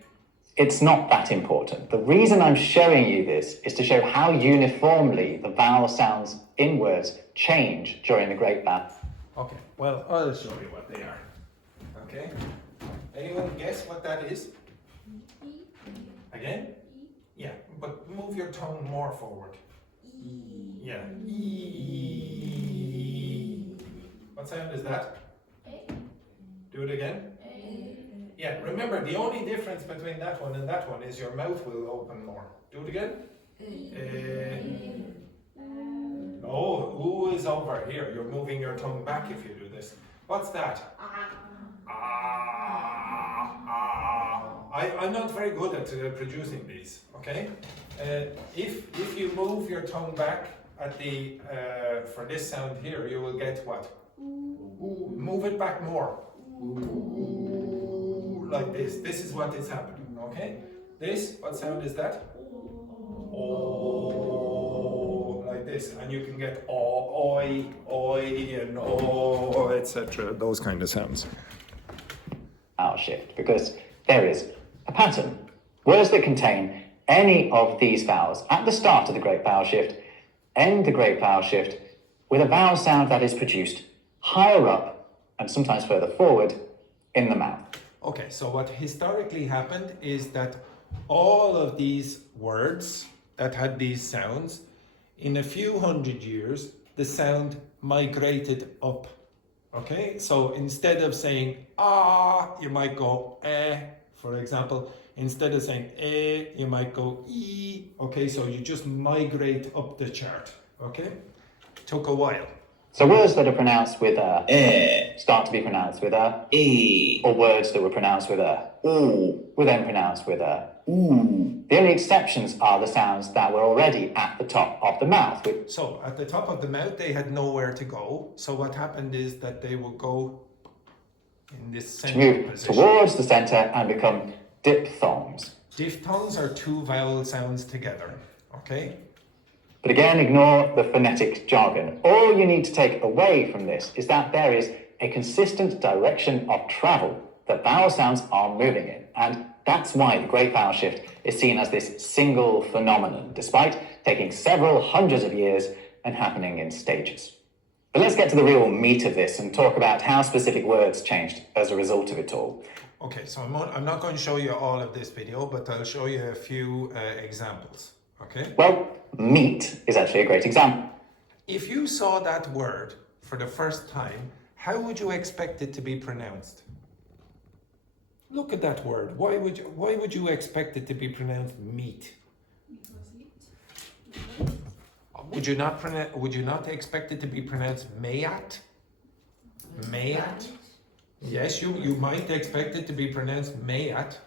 it's not that important. The reason I'm showing you this is to show how uniformly the vowel sounds in words change during the Great Vowel. Okay, well, I'll show you what they are. Okay? Anyone guess what that is? Again? Yeah, but move your tongue more forward. Yeah. What sound is that? Do it again. Yeah, remember the only difference between that one and that one is your mouth will open more. Do it again. Oh, ooh is over here. You're moving your tongue back if you do this. What's that? I'm not very good at producing these. Okay, if you move your tongue back at the for this sound here, you will get what? Move it back more. Like this. This is what is happening. Okay. This. What sound is that? Oh, like this, and you can get oi, and oh, etc. Those kind of sounds. Vowel shift, because there is a pattern. Words that contain any of these vowels at the start of the Great Vowel Shift end the Great Vowel Shift with a vowel sound that is produced higher up and sometimes further forward in the mouth. Okay, so what historically happened is that all of these words that had these sounds, in a few hundred years, the sound migrated up. Okay, so instead of saying ah, you might go eh, for example. Instead of saying eh, you might go e. Okay, so you just migrate up the chart. Okay, took a while. So words that are pronounced with a start to be pronounced with a e, or words that were pronounced with a oo were then pronounced with a oo. The only exceptions are the sounds that were already at the top of the mouth. So at the top of the mouth, they had nowhere to go. So what happened is that they would go in this central position. Towards the center and become diphthongs. Diphthongs are two vowel sounds together. Okay. But again, ignore the phonetic jargon. All you need to take away from this is that there is a consistent direction of travel that vowel sounds are moving in. And that's why the Great Vowel Shift is seen as this single phenomenon, despite taking several hundreds of years and happening in stages. But let's get to the real meat of this and talk about how specific words changed as a result of it all. Okay, so I'm not going to show you all of this video, but I'll show you a few examples. Okay? Well, meat is actually a great example. If you saw that word for the first time, how would you expect it to be pronounced? Look at that word. Why would you expect it to be pronounced meat? Would you not expect it to be pronounced mayat? Mayat? Yes, you might expect it to be pronounced mayat.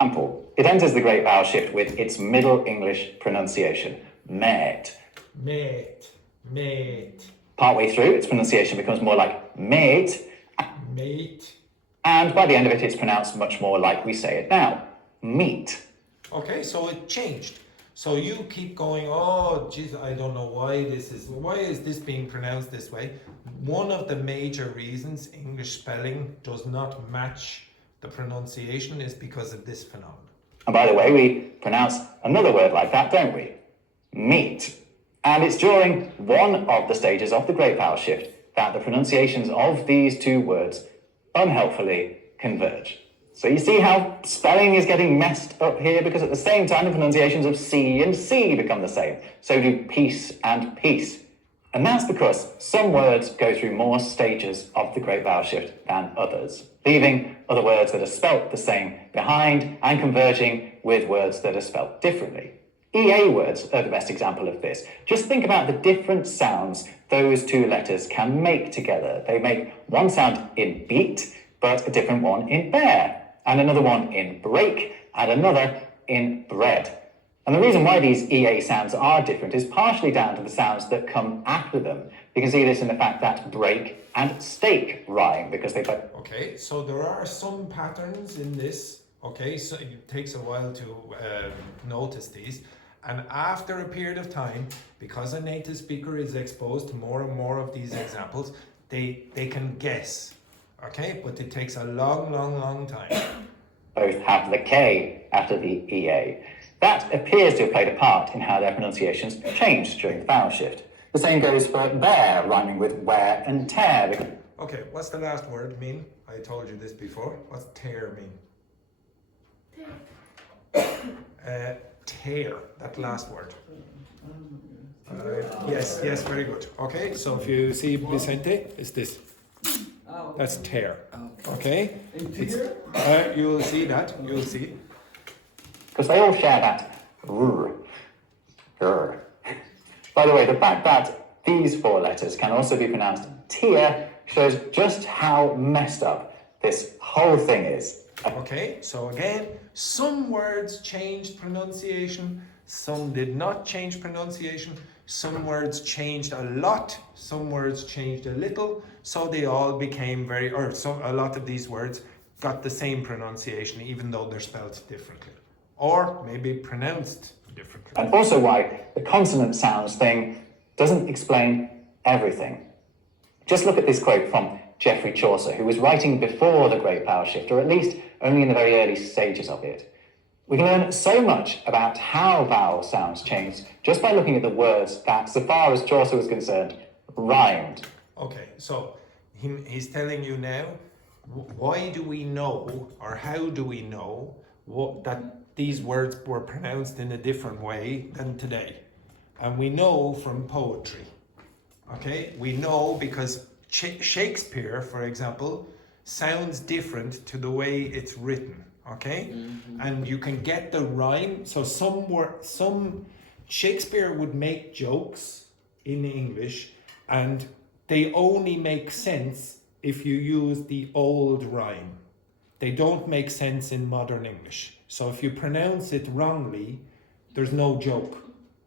Example. It enters the Great Vowel Shift with its Middle English pronunciation, mate. Mate, mate. Partway through, its pronunciation becomes more like mate. Mate. And by the end of it, it's pronounced much more like we say it now, meat. Okay, so it changed. So you keep going, oh, geez, I don't know why is this being pronounced this way? One of the major reasons English spelling does not match the pronunciation is because of this phenomenon. And by the way, we pronounce another word like that, don't we? Meat. And it's during one of the stages of the Great Vowel Shift that the pronunciations of these two words unhelpfully converge. So you see how spelling is getting messed up here, because at the same time the pronunciations of C and C become the same. So do peace and peace. And that's because some words go through more stages of the Great Vowel Shift than others, leaving other words that are spelt the same behind and converging with words that are spelt differently. EA words are the best example of this. Just think about the different sounds those two letters can make together. They make one sound in beat, but a different one in bear, and another one in break, and another in bread. And the reason why these EA sounds are different is partially down to the sounds that come after them. You can see this in the fact that break and steak rhyme, because they both... Okay, so there are some patterns in this, okay, so it takes a while to notice these. And after a period of time, because a native speaker is exposed to more and more of these examples, they can guess, okay? But it takes a long time. Both have the K after the EA. That appears to have played a part in how their pronunciations changed during the vowel shift. The same goes for bear, rhyming with wear and tear. Okay, what's the last word mean? I told you this before. What's tear mean? Tear, that last word. Yes, very good. Okay, so if you see Vicente, it's this. That's tear. Okay? You'll see that, you'll see. Because they all share that r. By the way, the fact that these four letters can also be pronounced tear shows just how messed up this whole thing is. Okay, so again, some words changed pronunciation, some did not change pronunciation, some words changed a lot, some words changed a little, so they all became a lot of these words got the same pronunciation even though they're spelled differently, or maybe pronounced differently. And also why the consonant sounds thing doesn't explain everything. Just look at this quote from Geoffrey Chaucer, who was writing before the Great Vowel Shift, or at least only in the very early stages of it. We can learn so much about how vowel sounds changed just by looking at the words that, so far as Chaucer was concerned, rhymed. Okay, so he's telling you now, why do we know, or how do we know, that these words were pronounced in a different way than today? And we know from poetry, okay? We know because Shakespeare, for example, sounds different to the way it's written, okay? Mm-hmm. And you can get the rhyme. So some Shakespeare would make jokes in English, and they only make sense if you use the old rhyme. They don't make sense in modern English. So if you pronounce it wrongly, there's no joke,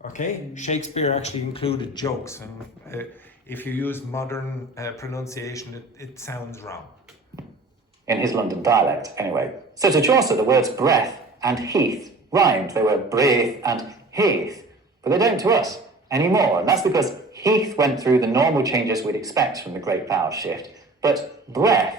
okay? Shakespeare actually included jokes, and if you use modern pronunciation, it sounds wrong. In his London dialect, anyway. So to Chaucer, the words breath and heath rhymed. They were breath and heath, but they don't to us anymore. And that's because heath went through the normal changes we'd expect from the Great Vowel Shift, but breath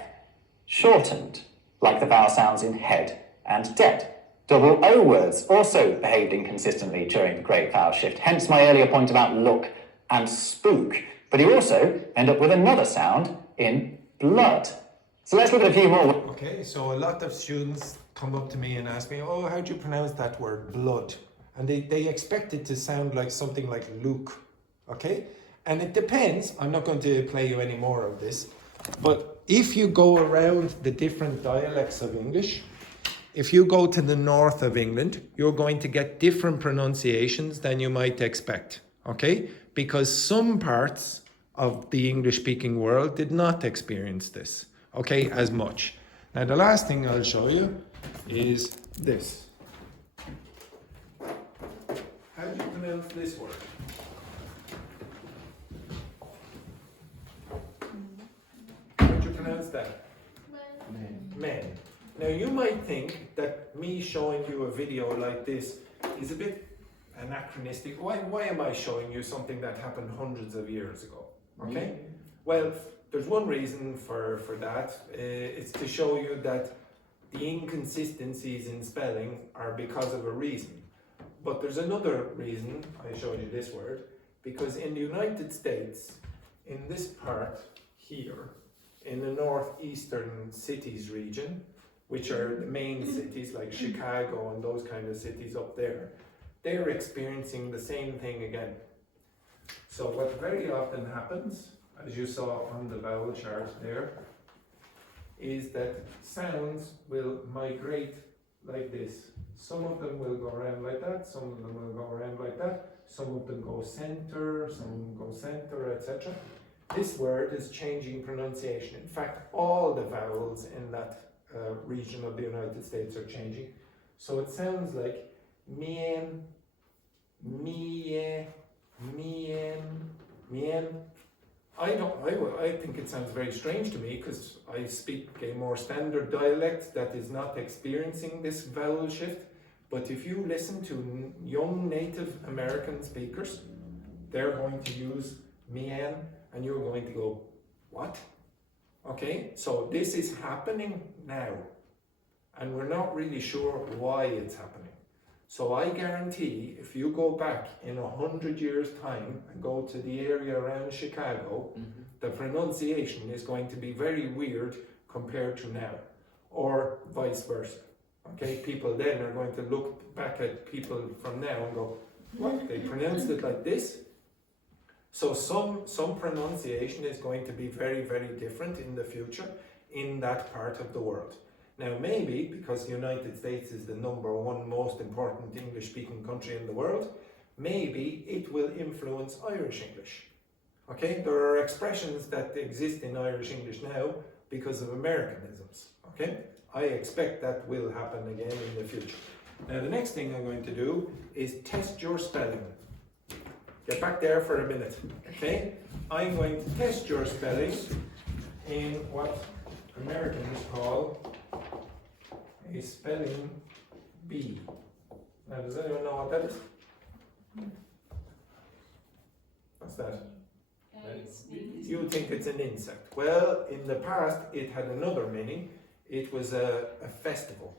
shortened, like the vowel sounds in head and dead. Double O words also behaved inconsistently during the Great Vowel Shift, hence my earlier point about look and spook. But you also end up with another sound in blood. So let's look at a few more. Okay, so a lot of students come up to me and ask me, oh, how do you pronounce that word, blood? And they expect it to sound like something like Luke, okay? And it depends. I'm not going to play you any more of this. But if you go around the different dialects of English, if you go to the north of England, you're going to get different pronunciations than you might expect, okay? Because some parts of the English-speaking world did not experience this, okay, as much. Now, the last thing I'll show you is this. How do you pronounce this word? How do you pronounce that? Men. Now, you might think that me showing you a video like this is a bit anachronistic. Why am I showing you something that happened hundreds of years ago? Okay? Well, there's one reason for that. It's to show you that the inconsistencies in spelling are because of a reason. But there's another reason I showed you this word, because in the United States, in this part here, in the North-Eastern Cities region, which are the main cities like Chicago and those kind of cities up there, they're experiencing the same thing again. So what very often happens, as you saw on the vowel chart there, is that sounds will migrate like this. Some of them will go around like that, some of them will go around like that, some of them go center, some go center, etc. This word is changing pronunciation. In fact, all the vowels in that region of the United States are changing. So it sounds like mien, mie, mien, mien. I think it sounds very strange to me because I speak a more standard dialect that is not experiencing this vowel shift. But if you listen to young Native American speakers, they're going to use mien and you're going to go, what? Okay, so this is happening now and we're not really sure why it's happening. So I guarantee if you go back in 100 years' time and go to the area around Chicago, the pronunciation is going to be very weird compared to now, or vice versa. Okay, people then are going to look back at people from now and go, what, they pronounced it like this? So some pronunciation is going to be very, very different in the future in that part of the world. Now maybe, because the United States is the #1 most important English-speaking country in the world, maybe it will influence Irish English. Okay, there are expressions that exist in Irish English now because of Americanisms. Okay, I expect that will happen again in the future. Now the next thing I'm going to do is test your spelling. Get back there for a minute, okay? I'm going to test your spelling in what Americans call a spelling bee. Now, does anyone know what that is? What's that? You think it's an insect. Well, in the past, it had another meaning. It was a festival.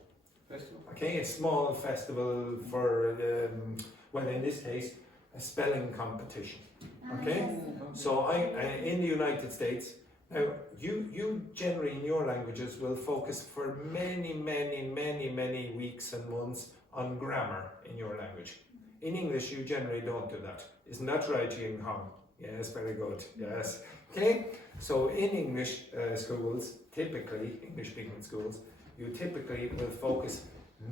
Okay, a small festival for, well, in this case, a spelling competition. Okay, so in the United States, now you generally in your languages will focus for many weeks and months on grammar in your language. In English, you generally don't do that. Isn't that right, Ying Hong? Yes, very good. Yes. Okay, so in English schools, typically English-speaking schools, you typically will focus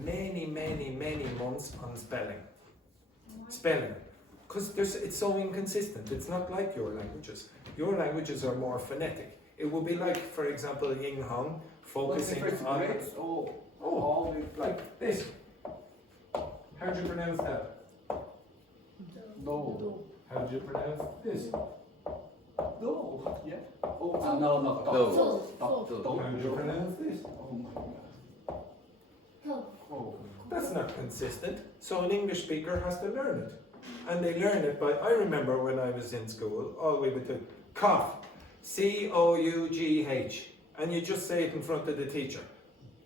many months on spelling. Spelling. Because it's so inconsistent. It's not like your languages. Your languages are more phonetic. It will be like, for example, Ying Hong focusing on... like this. How do you pronounce that? No. How do you pronounce this? No. Yeah. Oh, no. How do you pronounce this? Oh my God. Oh. That's not consistent. So an English speaker has to learn it. And they learn it by, I remember when I was in school, all we would do, cough, C-O-U-G-H, and you just say it in front of the teacher.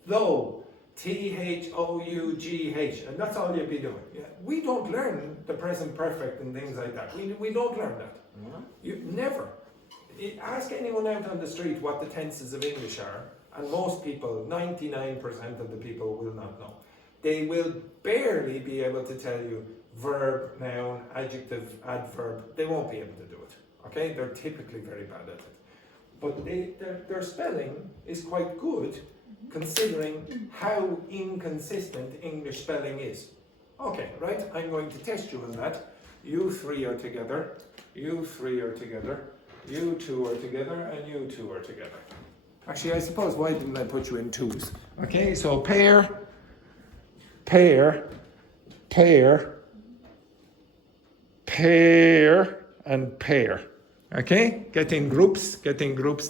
Though, T-H-O-U-G-H, and that's all you'd be doing. Yeah. We don't learn the present perfect and things like that. We don't learn that. You never. Ask anyone out on the street what the tenses of English are, and most people, 99% of the people will not know. They will barely be able to tell you verb, noun, adjective, adverb. They won't be able to do it. Okay, they're typically very bad at it. But their spelling is quite good considering how inconsistent English spelling is. Okay, right, I'm going to test you on that. You three are together, you three are together, you two are together, and you two are together. Actually, I suppose, why didn't I put you in twos? Okay, so pair, pair, pair, pair, and pair. Okay, get in groups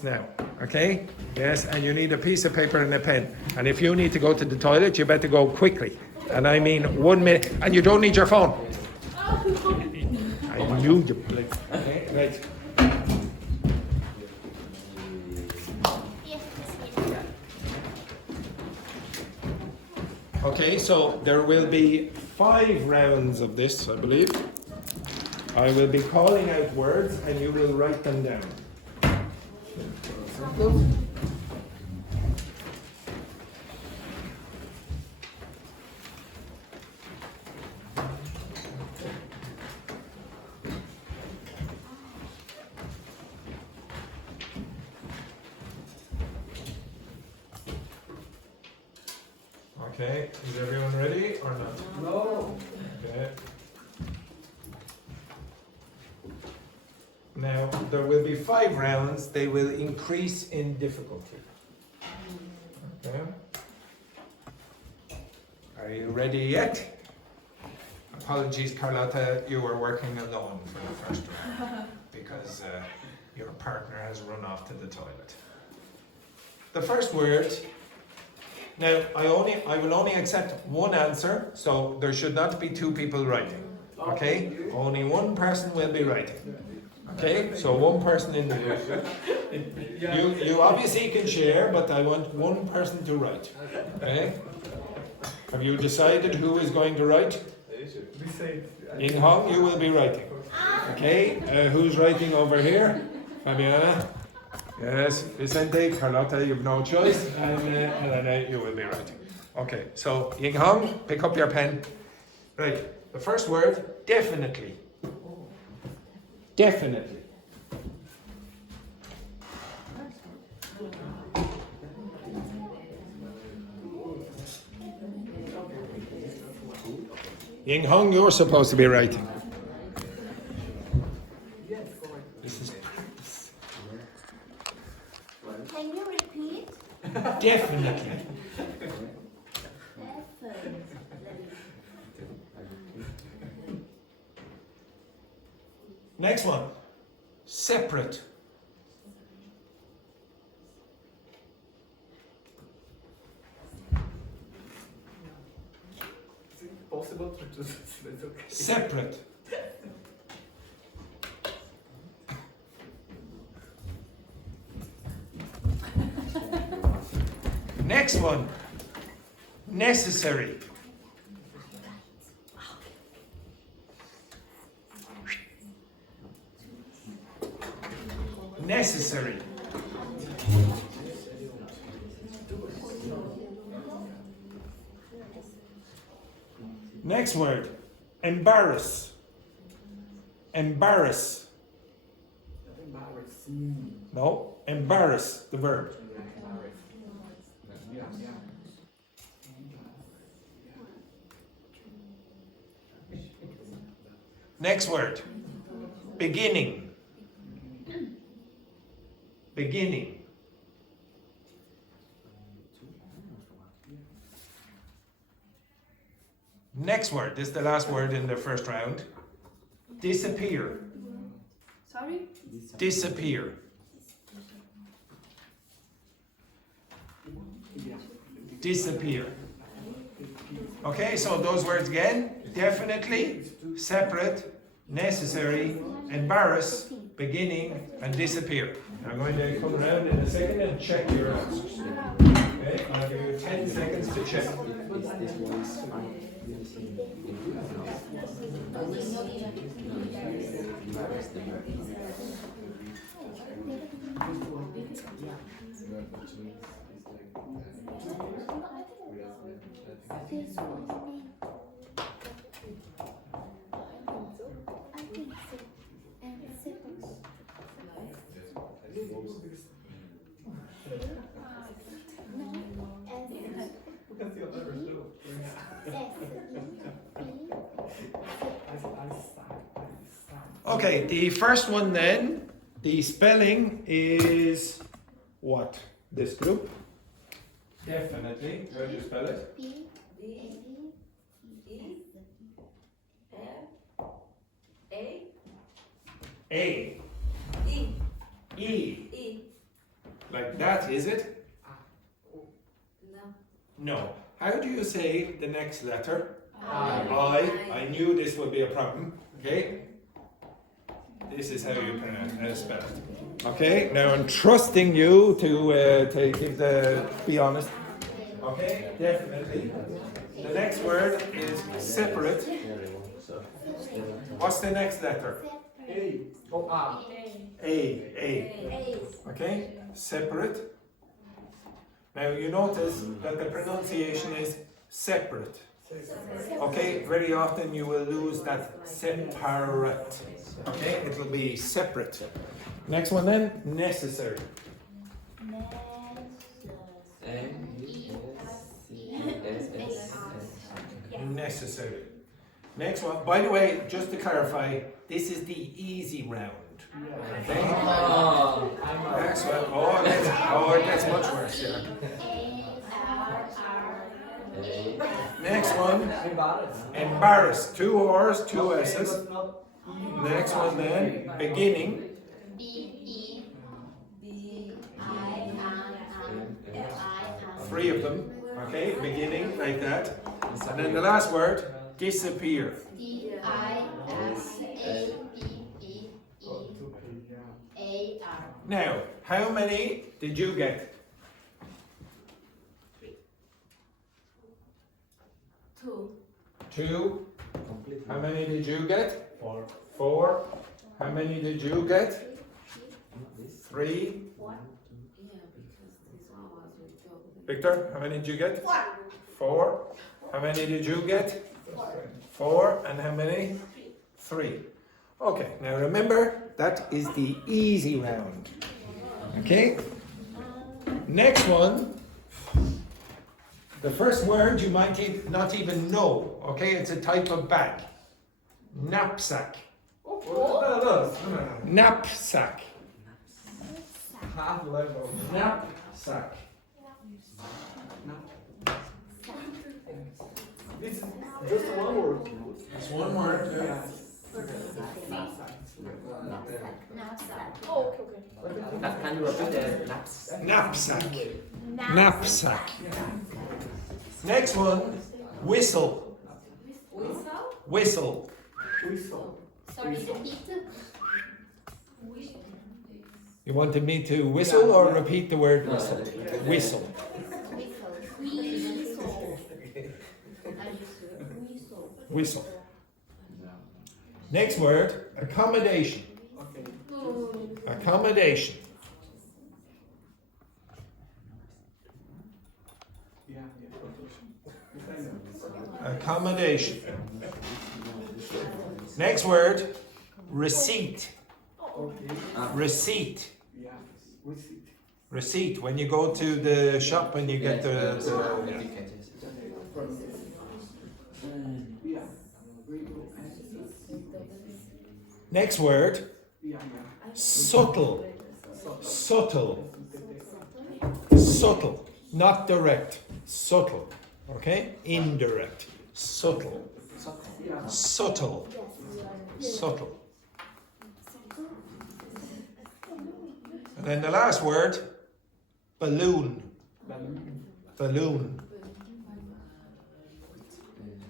now. Okay, yes, and you need a piece of paper and a pen. And if you need to go to the toilet, you better go quickly. And I mean 1 minute, and you don't need your phone. knew you played. Okay, right. Okay, so there will be 5 rounds of this, I believe. I will be calling out words and you will write them down. Okay, is everyone ready or not? No. Okay. Now, there will be 5 rounds. They will increase in difficulty. Okay. Are you ready yet? Apologies, Carlotta, you were working alone for the first round because your partner has run off to the toilet. The first word. Now, I will only accept one answer, so there should not be 2 people writing. Okay? Only one person will be writing. Okay? So one person in the group. You obviously can share, but I want one person to write. Okay? Have you decided who is going to write? Ying Hong, you will be writing. Okay? Who's writing over here? Fabiana? Yes, Vicente, Carlotta, you have no choice, and Elena, you will be writing. Okay, so Ying Hong, pick up your pen. Right, the first word, definitely. Definitely. Ying Hong, you're supposed to be writing. This is practice. Can you repeat? Definitely. Next one. Separate. Is it possible to just it's okay. Separate. Next one. Necessary. Necessary. Next word. Embarrass. Embarrass. Embarrassing. No, embarrass, the verb. Next word. Beginning. Beginning. Next word. This is the last word in the first round. Disappear. Sorry? Disappear. Disappear. Okay, so those words again. Definitely, separate, necessary, embarrass, beginning, and disappear. I'm going to come around in a second and check your answers. Okay, I'll give you 10 seconds to check. Okay, the first one then, the spelling is what? This group? Definitely. How do you spell it? A. E. Like that, is it? No. No. How do you say the next letter? I. I knew this would be a problem. Okay? This is how you spell it. Okay, now I'm trusting you to give be honest. Okay, definitely. The next word is separate. What's the next letter? A. Oh, R. A. Okay, separate. Now you notice that the pronunciation is separate. Okay, very often you will lose that separate. Okay, it will be separate. Next one then, necessary. Necessary. Next one, by the way, just to clarify, this is the easy round. Okay? Next one, it gets much worse here. Next one, embarrass. 2 R's, 2 S's. Next one then, beginning. 3 of them. Okay, beginning like that. And then the last word, disappear. Now, how many did you get? 2. How many did you get? 4. How many did you get? 3. Victor, how many did you get? 4. How many did you get? 4. And how many? 3. Okay, now remember, that is the easy round. Okay? Next one. The first word you might not even know. Okay, it's a type of bag. Knapsack. Knapsack. Half level. Knapsack. This is just one word. It's one word. Yeah. Oh, okay. Can you repeat the naps? Knapsack. Knapsack. Next one, whistle. Whistle. Sorry, repeat. You wanted me to whistle or repeat the word whistle? Whistle. Whistle. Next word, accommodation. Accommodation. Accommodation. Next word, receipt. Receipt. Receipt. When you go to the shop and you get Next word, subtle. Subtle. Subtle. Not direct. Subtle. Okay? Indirect. Subtle. Subtle. Subtle. And then the last word, balloon. Balloon.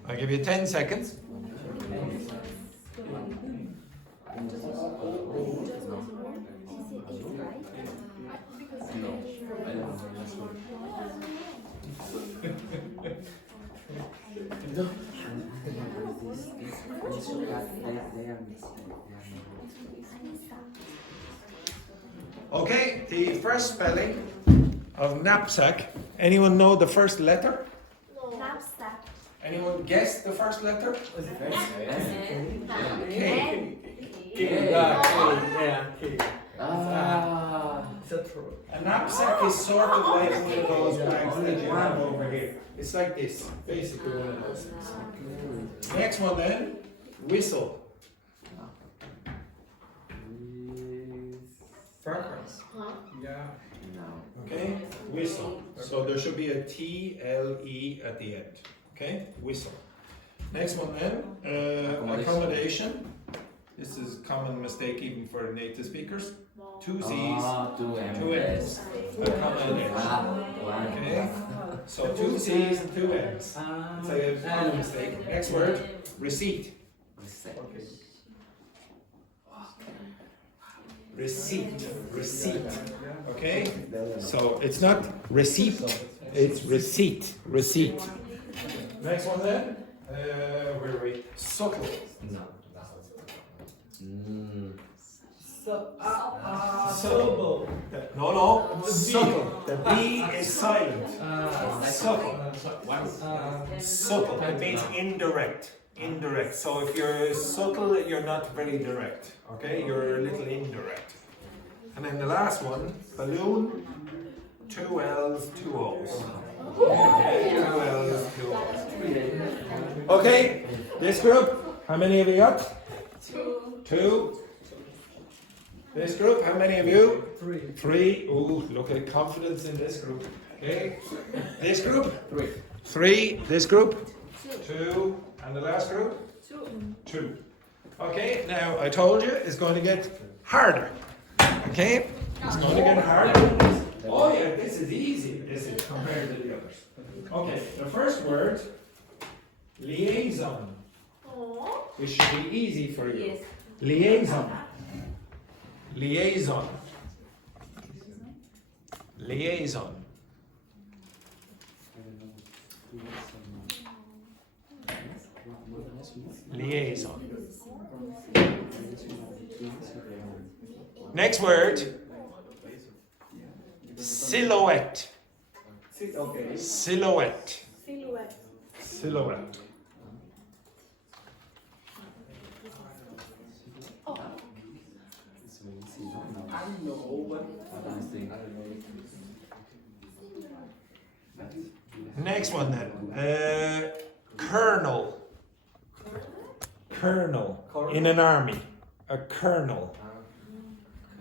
I'll give you 10 seconds. Okay, the first spelling of knapsack. Anyone know the first letter? No. Knapsack. Anyone guess the first letter? K. A knapsack is sort of like one of those bags that you have over here. It's like this, basically one of those things. Next one then, whistle. Yeah. Okay, whistle. So there should be a T-L-E at the end. Okay, whistle. Next one then, accommodation. This is a common mistake even for native speakers. 2 C's, 2 N's. Accommodation. Okay, so 2 C's and 2 N's. It's like a common mistake. Next word, receipt. receipt, receipt. Okay? So it's not receipt, it's receipt, receipt. Next one then. Where are we? Subtle. No. Subtle. No, subtle. The B is silent. Subtle. Subtle. It means indirect. Indirect. So if you're subtle, you're not very direct. Okay? You're a little indirect. And then the last one, balloon, 2 L's, 2 O's. Okay, 2 L's, 2 O's. Okay, this group, how many have you got? 2. This group, how many of you? 3. Ooh, look at confidence in this group. Okay. This group? 3. This group? 2. And the last group? 2. Okay, now I told you it's going to get harder. Okay? It's going to get harder. Oh yeah, this is easy, this is compared to the others. Okay, the first word, liaison. This should be easy for you. Yes. Liaison. Liaison. Liaison. Liaison. Next word, silhouette. Okay. Silhouette. Silhouette. Silhouette. Next one then. Colonel. Colonel in an army. A colonel.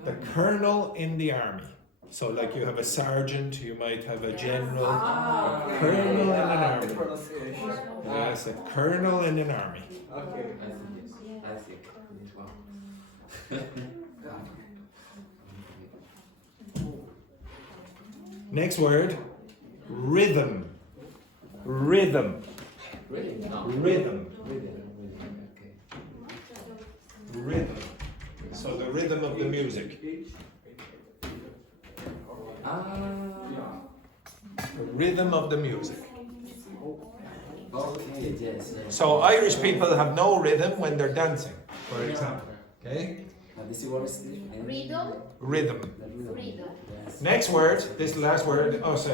The colonel in the army. So like you have a sergeant, you might have a general. Colonel in an army. Yes, a colonel in an army. Okay. I see. Wow. Next word, rhythm. Rhythm. Rhythm. Rhythm. So the rhythm of the music. The rhythm of the music. Okay, yes. So Irish people have no rhythm when they're dancing, for example. Okay? This word is Rhythm. Rhythm. Rhythm. Next word, this last word. Oh, so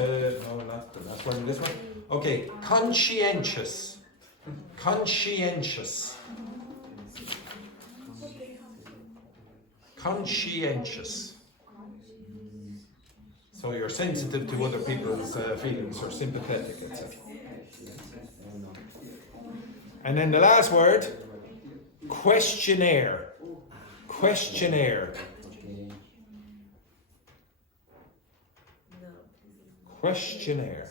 no, not the last one. This one. Okay, conscientious. Conscientious. Conscientious. So you're sensitive to other people's feelings or sympathetic, etc. And then the last word, questionnaire. Questionnaire. Questionnaire.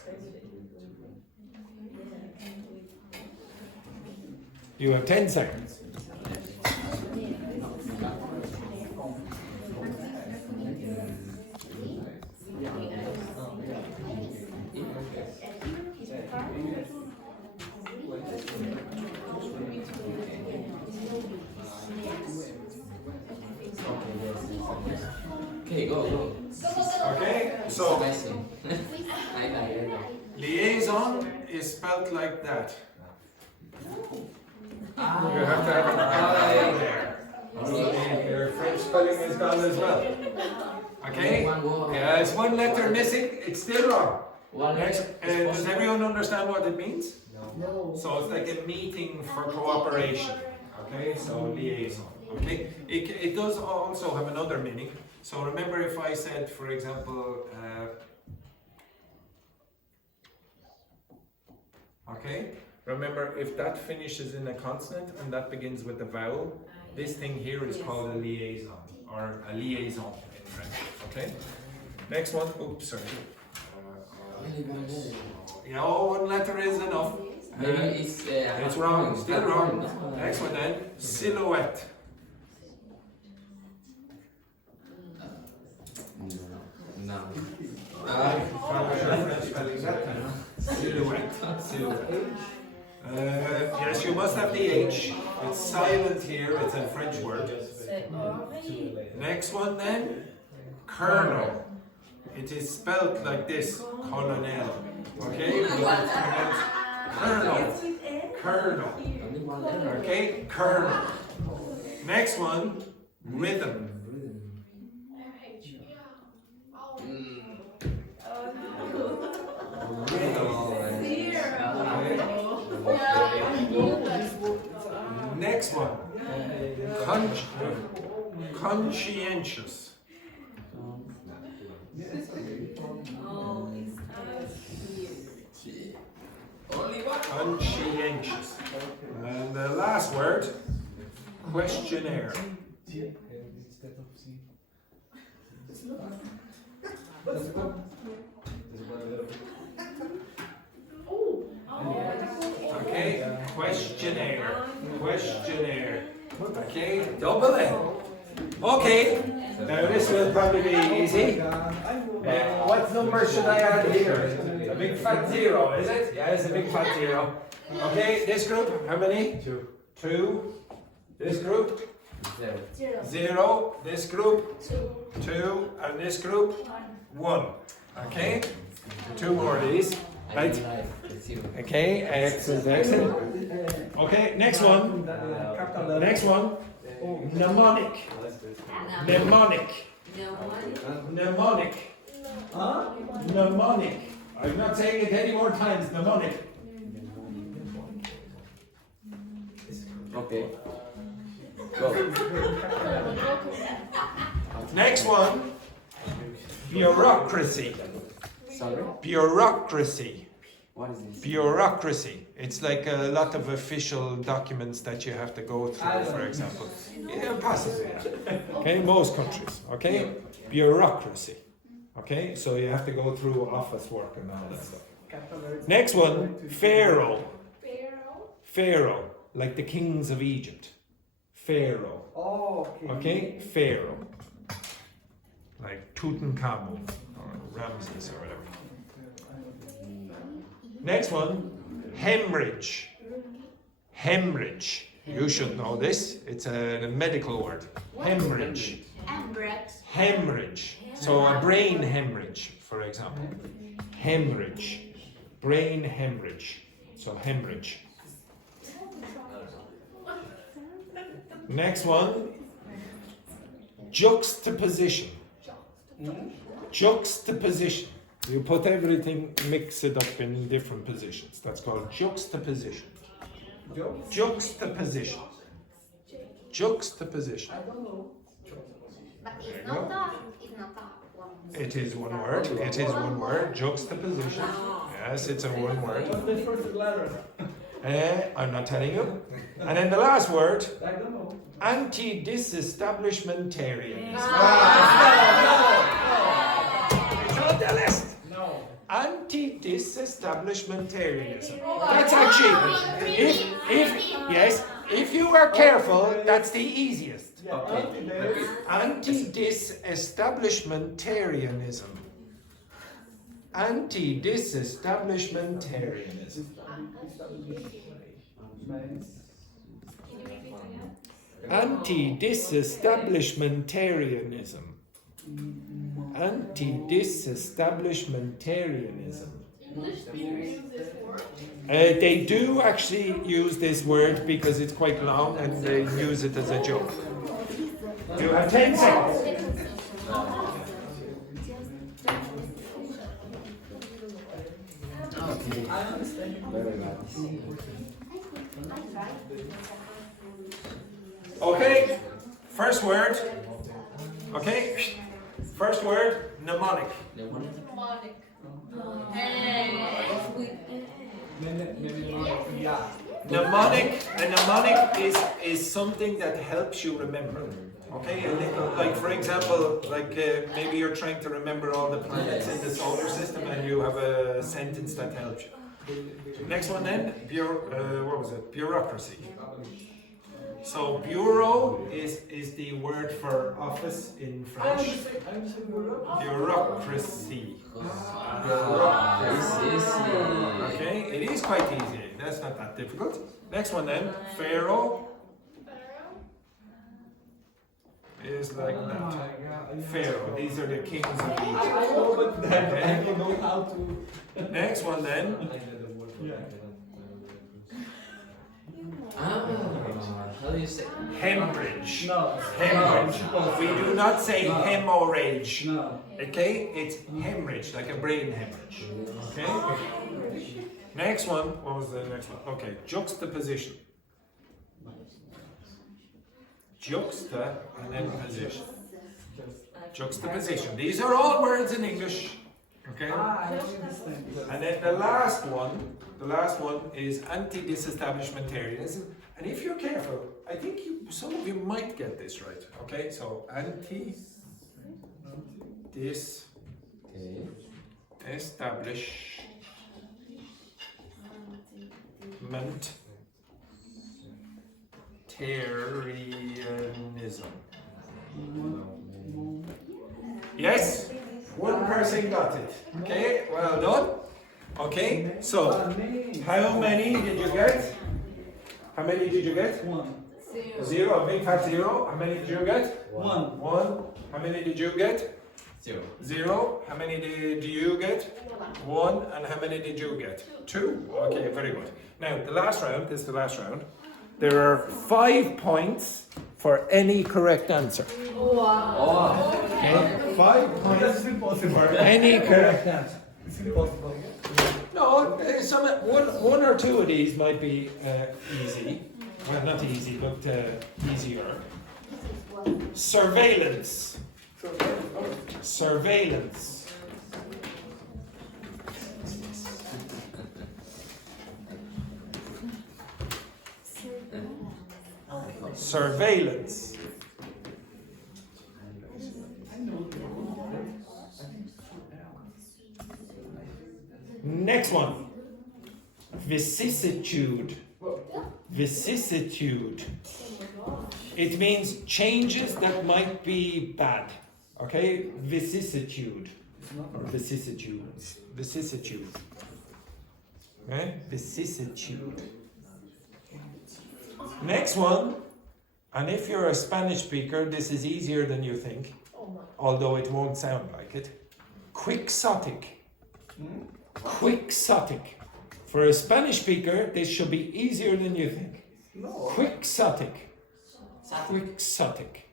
You have 10 seconds. Okay, go. Okay, so I know. liaison is spelled like that. You have to have an I there. Your French spelling is gone as well. Okay? Yeah, it's one letter missing, it's still wrong. Next, does everyone understand what it means? No. So it's like a meeting for cooperation. Okay, so liaison. Okay, it does also have another meaning. So remember if I said, for example, okay, remember if that finishes in a consonant and that begins with a vowel, this thing here is called a liaison or a liaison in French. Okay, next one. Oops, sorry. Yeah, one letter is enough. Maybe It's wrong, still wrong. Next one then, silhouette. No. Silhouette. Silhouette. Yes, you must have the H. It's silent here, it's a French word. Next one then, colonel. It is spelled like this, colonel. Okay? Colonel. Colonel. Okay? Colonel. Next one, rhythm. Next one, conscientious. Conscientious. And the last word, questionnaire. Okay, questionnaire. Questionnaire. Okay, double N. Okay, now this will probably be easy. What number should I add here? A big fat zero, is it? Yeah, it's a big fat zero. Okay, this group, how many? Two. This group? Zero. This group? Two. And this group? One. Okay, two more of these. Right? Okay, excellent, excellent. Okay, next one. Next one. Mnemonic. Mnemonic. Mnemonic. Mnemonic. I'm not saying it any more times. Mnemonic. Okay. Go. Next one. Bureaucracy. Sorry? Bureaucracy. What is this? Bureaucracy. It's like a lot of official documents that you have to go through, for example. Yeah, possibly. Yeah. Okay, most countries. Okay, bureaucracy. Okay, so you have to go through office work and all that stuff. Next one, Pharaoh. Pharaoh, like the kings of Egypt. Pharaoh. Oh, Okay, Pharaoh. Like Tutankhamun or Ramses or whatever. Next one, hemorrhage. Hemorrhage. You should know this. It's a medical word. Hemorrhage. Hemorrhage. So a brain hemorrhage, for example. Hemorrhage. Brain hemorrhage. So hemorrhage. Next one, juxtaposition. Juxtaposition. You put everything, mix it up in different positions. That's called juxtaposition. Juxtaposition. Juxtaposition. But it's not that. It's not that one. It is one word. It is one word. Juxtaposition. Yes, it's a one word. What's the first letter? I'm not telling you. And then the last word, I don't know. anti-disestablishmentarianism. It's on the list. No. Anti-disestablishmentarianism. That's actually, if you are careful, that's the easiest. Anti-disestablishmentarianism. Anti-disestablishmentarianism. Anti-disestablishmentarianism. Anti-disestablishmentarianism. English speakers use this word. They do actually use this word because it's quite long and they use it as a joke. You have 10 seconds. I understand. Very nice. Okay, first word. Okay, first word, mnemonic. Mnemonic. Mnemonic, a mnemonic is something that helps you remember. Okay, a little, like for example, like maybe you're trying to remember all the planets in the solar system and you have a sentence that helps you. Next one then, what was it? Bureaucracy. So bureau is the word for office in French. Bureaucracy. Okay, it is quite easy. That's not that difficult. Next one then, Pharaoh. is like Oh my that. God. Pharaoh, these are the kings of I Egypt. know, but then Okay. I don't know how to. Next one then. Yeah. How do you say? Hemorrhage. No. Hemorrhage. No. We do not say No. hemorrhage. No. Okay? It's hemorrhage, like a brain hemorrhage. Okay? Next one. What was the next one? Okay. Juxtaposition. Juxta and then position. Juxtaposition. These are all words in English. Okay? I understand. And then the last one is anti-disestablishmentarianism. And if you're careful, I think some of you might get this right. Okay, so anti-establishmentarianism. Yes, one person got it. Okay, well done. Okay, so how many did you get? How many did you get? One. Zero, a big fat zero. How many did you get? One. One. How many did you get? Zero. Zero. How many did you get? One. And how many did you get? Two. Okay, very good. Now, the last round, this is the last round. There are 5 points for any correct answer. Oh. Okay, 5 points That's impossible. for any correct answer. It's impossible. No, one or two of these might be easy. Well, not easy, but easier. Surveillance. Surveillance. Surveillance. Next one. Vicissitude. Vicissitude. It means changes that might be bad. Okay? Vicissitude. Or vicissitudes. Vicissitude. Okay? Vicissitude. Next one. And if you're a Spanish speaker, this is easier than you think. Although it won't sound like it. Quixotic. Quixotic. For a Spanish speaker, this should be easier than you think. No. Quixotic. Quixotic.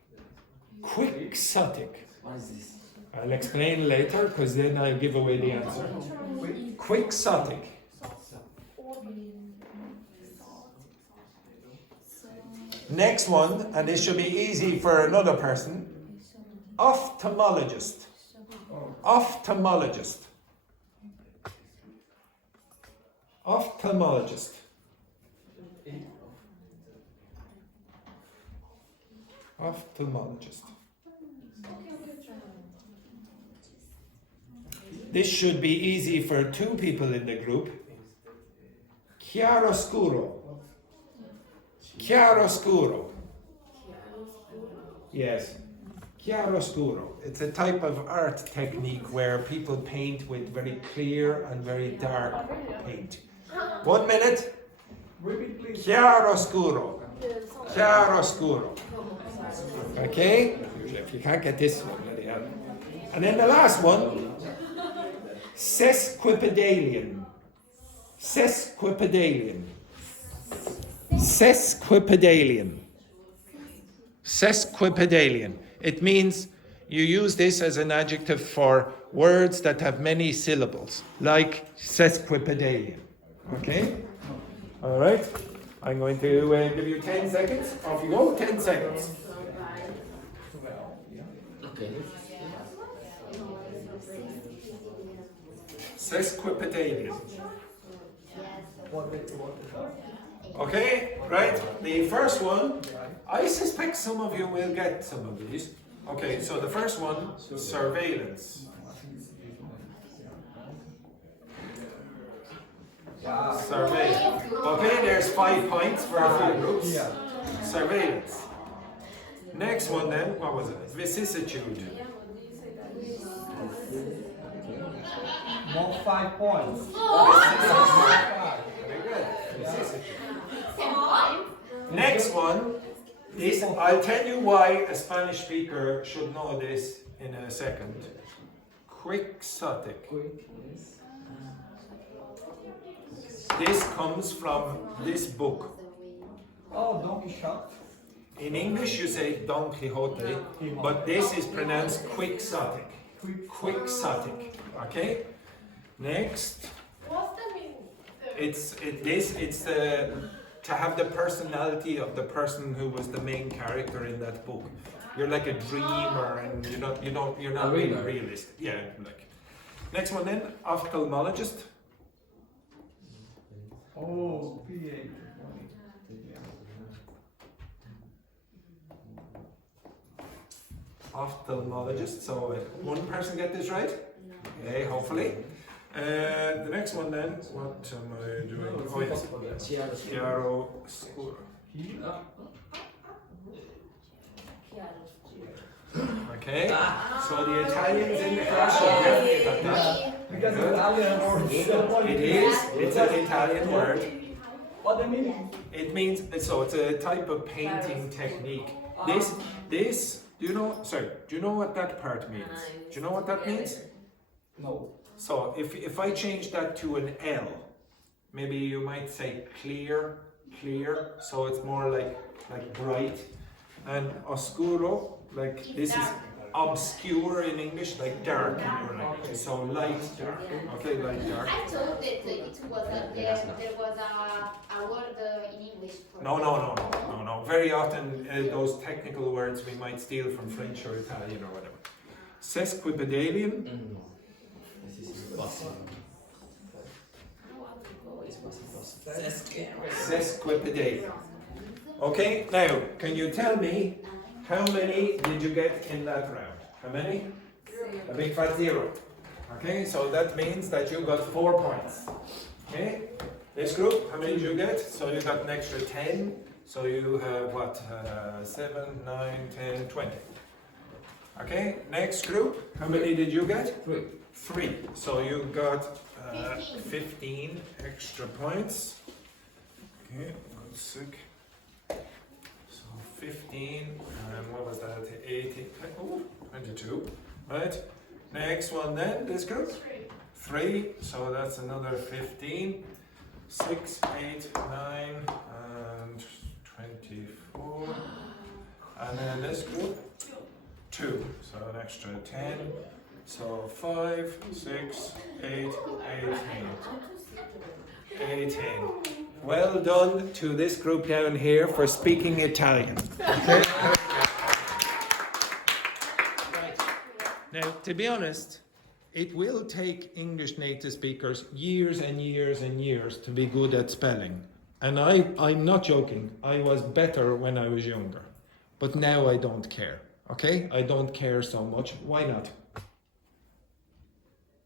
Quixotic. What is this? I'll explain later because then I'll give away the answer. Quixotic. Next one, and this should be easy for another person. Ophthalmologist. Ophthalmologist. Ophthalmologist. Ophthalmologist. This should be easy for 2 people in the group. Chiaroscuro. Chiaroscuro. Yes. Chiaroscuro. It's a type of art technique where people paint with very clear and very dark paint. 1 minute. Repeat, please. Chiaroscuro. Chiaroscuro. Okay? If you can't get this one, bloody hell. And then the last one. Sesquipedalian. Sesquipedalian. Sesquipedalian. Sesquipedalian. It means you use this as an adjective for words that have many syllables, like sesquipedalian. Okay? All right. I'm going to give you 10 seconds. Off you go. 10 seconds. Okay. Sesquipedalian. Okay, right. The first one, I suspect some of you will get some of these. Okay, so the first one, surveillance. Surveillance. Okay, there's 5 points for a few groups. Surveillance. Next one then, what was it? Vicissitude. More 5 points. Very good. Vicissitude. Next one, This, I'll tell you why a Spanish speaker should know this in a second. Quixotic. Quick, yes. This comes from this book. Oh, Don Quixote. In English you say Don Quixote, but this is pronounced quixotic. Quixotic. Okay? Next. What's the meaning? It's to have the personality of the person who was the main character in that book. You're like a dreamer, and you're not really realistic. Yeah, like. Next one then, ophthalmologist. Oh, PA. Ophthalmologist. So one person get this right? Okay, hopefully. The next one then, what am I doing? Oh yes, chiaroscuro. Okay, so the Italians in the house are definitely got that. Because Italian word. It is, it's an Italian word. What the meaning? It means, so it's a type of painting technique. This, do you know what that part means? Do you know what that means? No. So if I change that to an L, maybe you might say clear, so it's more like bright. And oscuro, like this is obscure in English, like dark in your language. So light, dark. Okay, light, dark. I thought that there was a word in English for No. Very often those technical words we might steal from French or Italian or whatever. Sesquipedalian. Sesquipedalian. Okay, now can you tell me how many did you get in that round? How many? A big fat 0. Okay, so that means that you got 4 points. Okay, this group, how many did you get? So you got an extra 10. So you have what? 7, 9, 10, 20. Okay, next group, how many did you get? 3. So you got 15 extra points. Okay, 1 sec. So 15, and what was that? 18, oh, 22. Right, next one then, this group? 3, so that's another 15. 6, 8, 9, and 24. And then this group? 2, so an extra 10. So 5, 6, 8, 18. Well done to this group down here for speaking Italian. Okay? Now, to be honest, it will take English native speakers years and years and years to be good at spelling. And I'm not joking, I was better when I was younger. But now I don't care, okay? I don't care so much. Why not?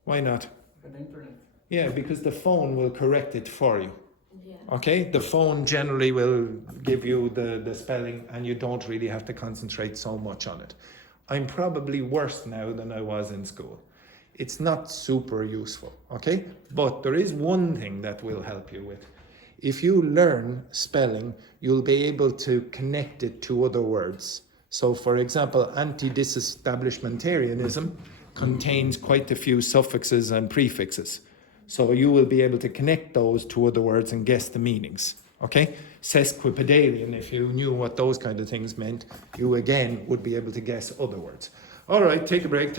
Why not? The internet. Yeah, because the phone will correct it for you. Okay, the phone generally will give you the spelling and you don't really have to concentrate so much on it. I'm probably worse now than I was in school. It's not super useful, okay? But there is one thing that will help you with. If you learn spelling, you'll be able to connect it to other words. So for example, anti-disestablishmentarianism contains quite a few suffixes and prefixes. So you will be able to connect those to other words and guess the meanings, okay? Sesquipedalian, if you knew what those kind of things meant, you again would be able to guess other words. All right, take a break.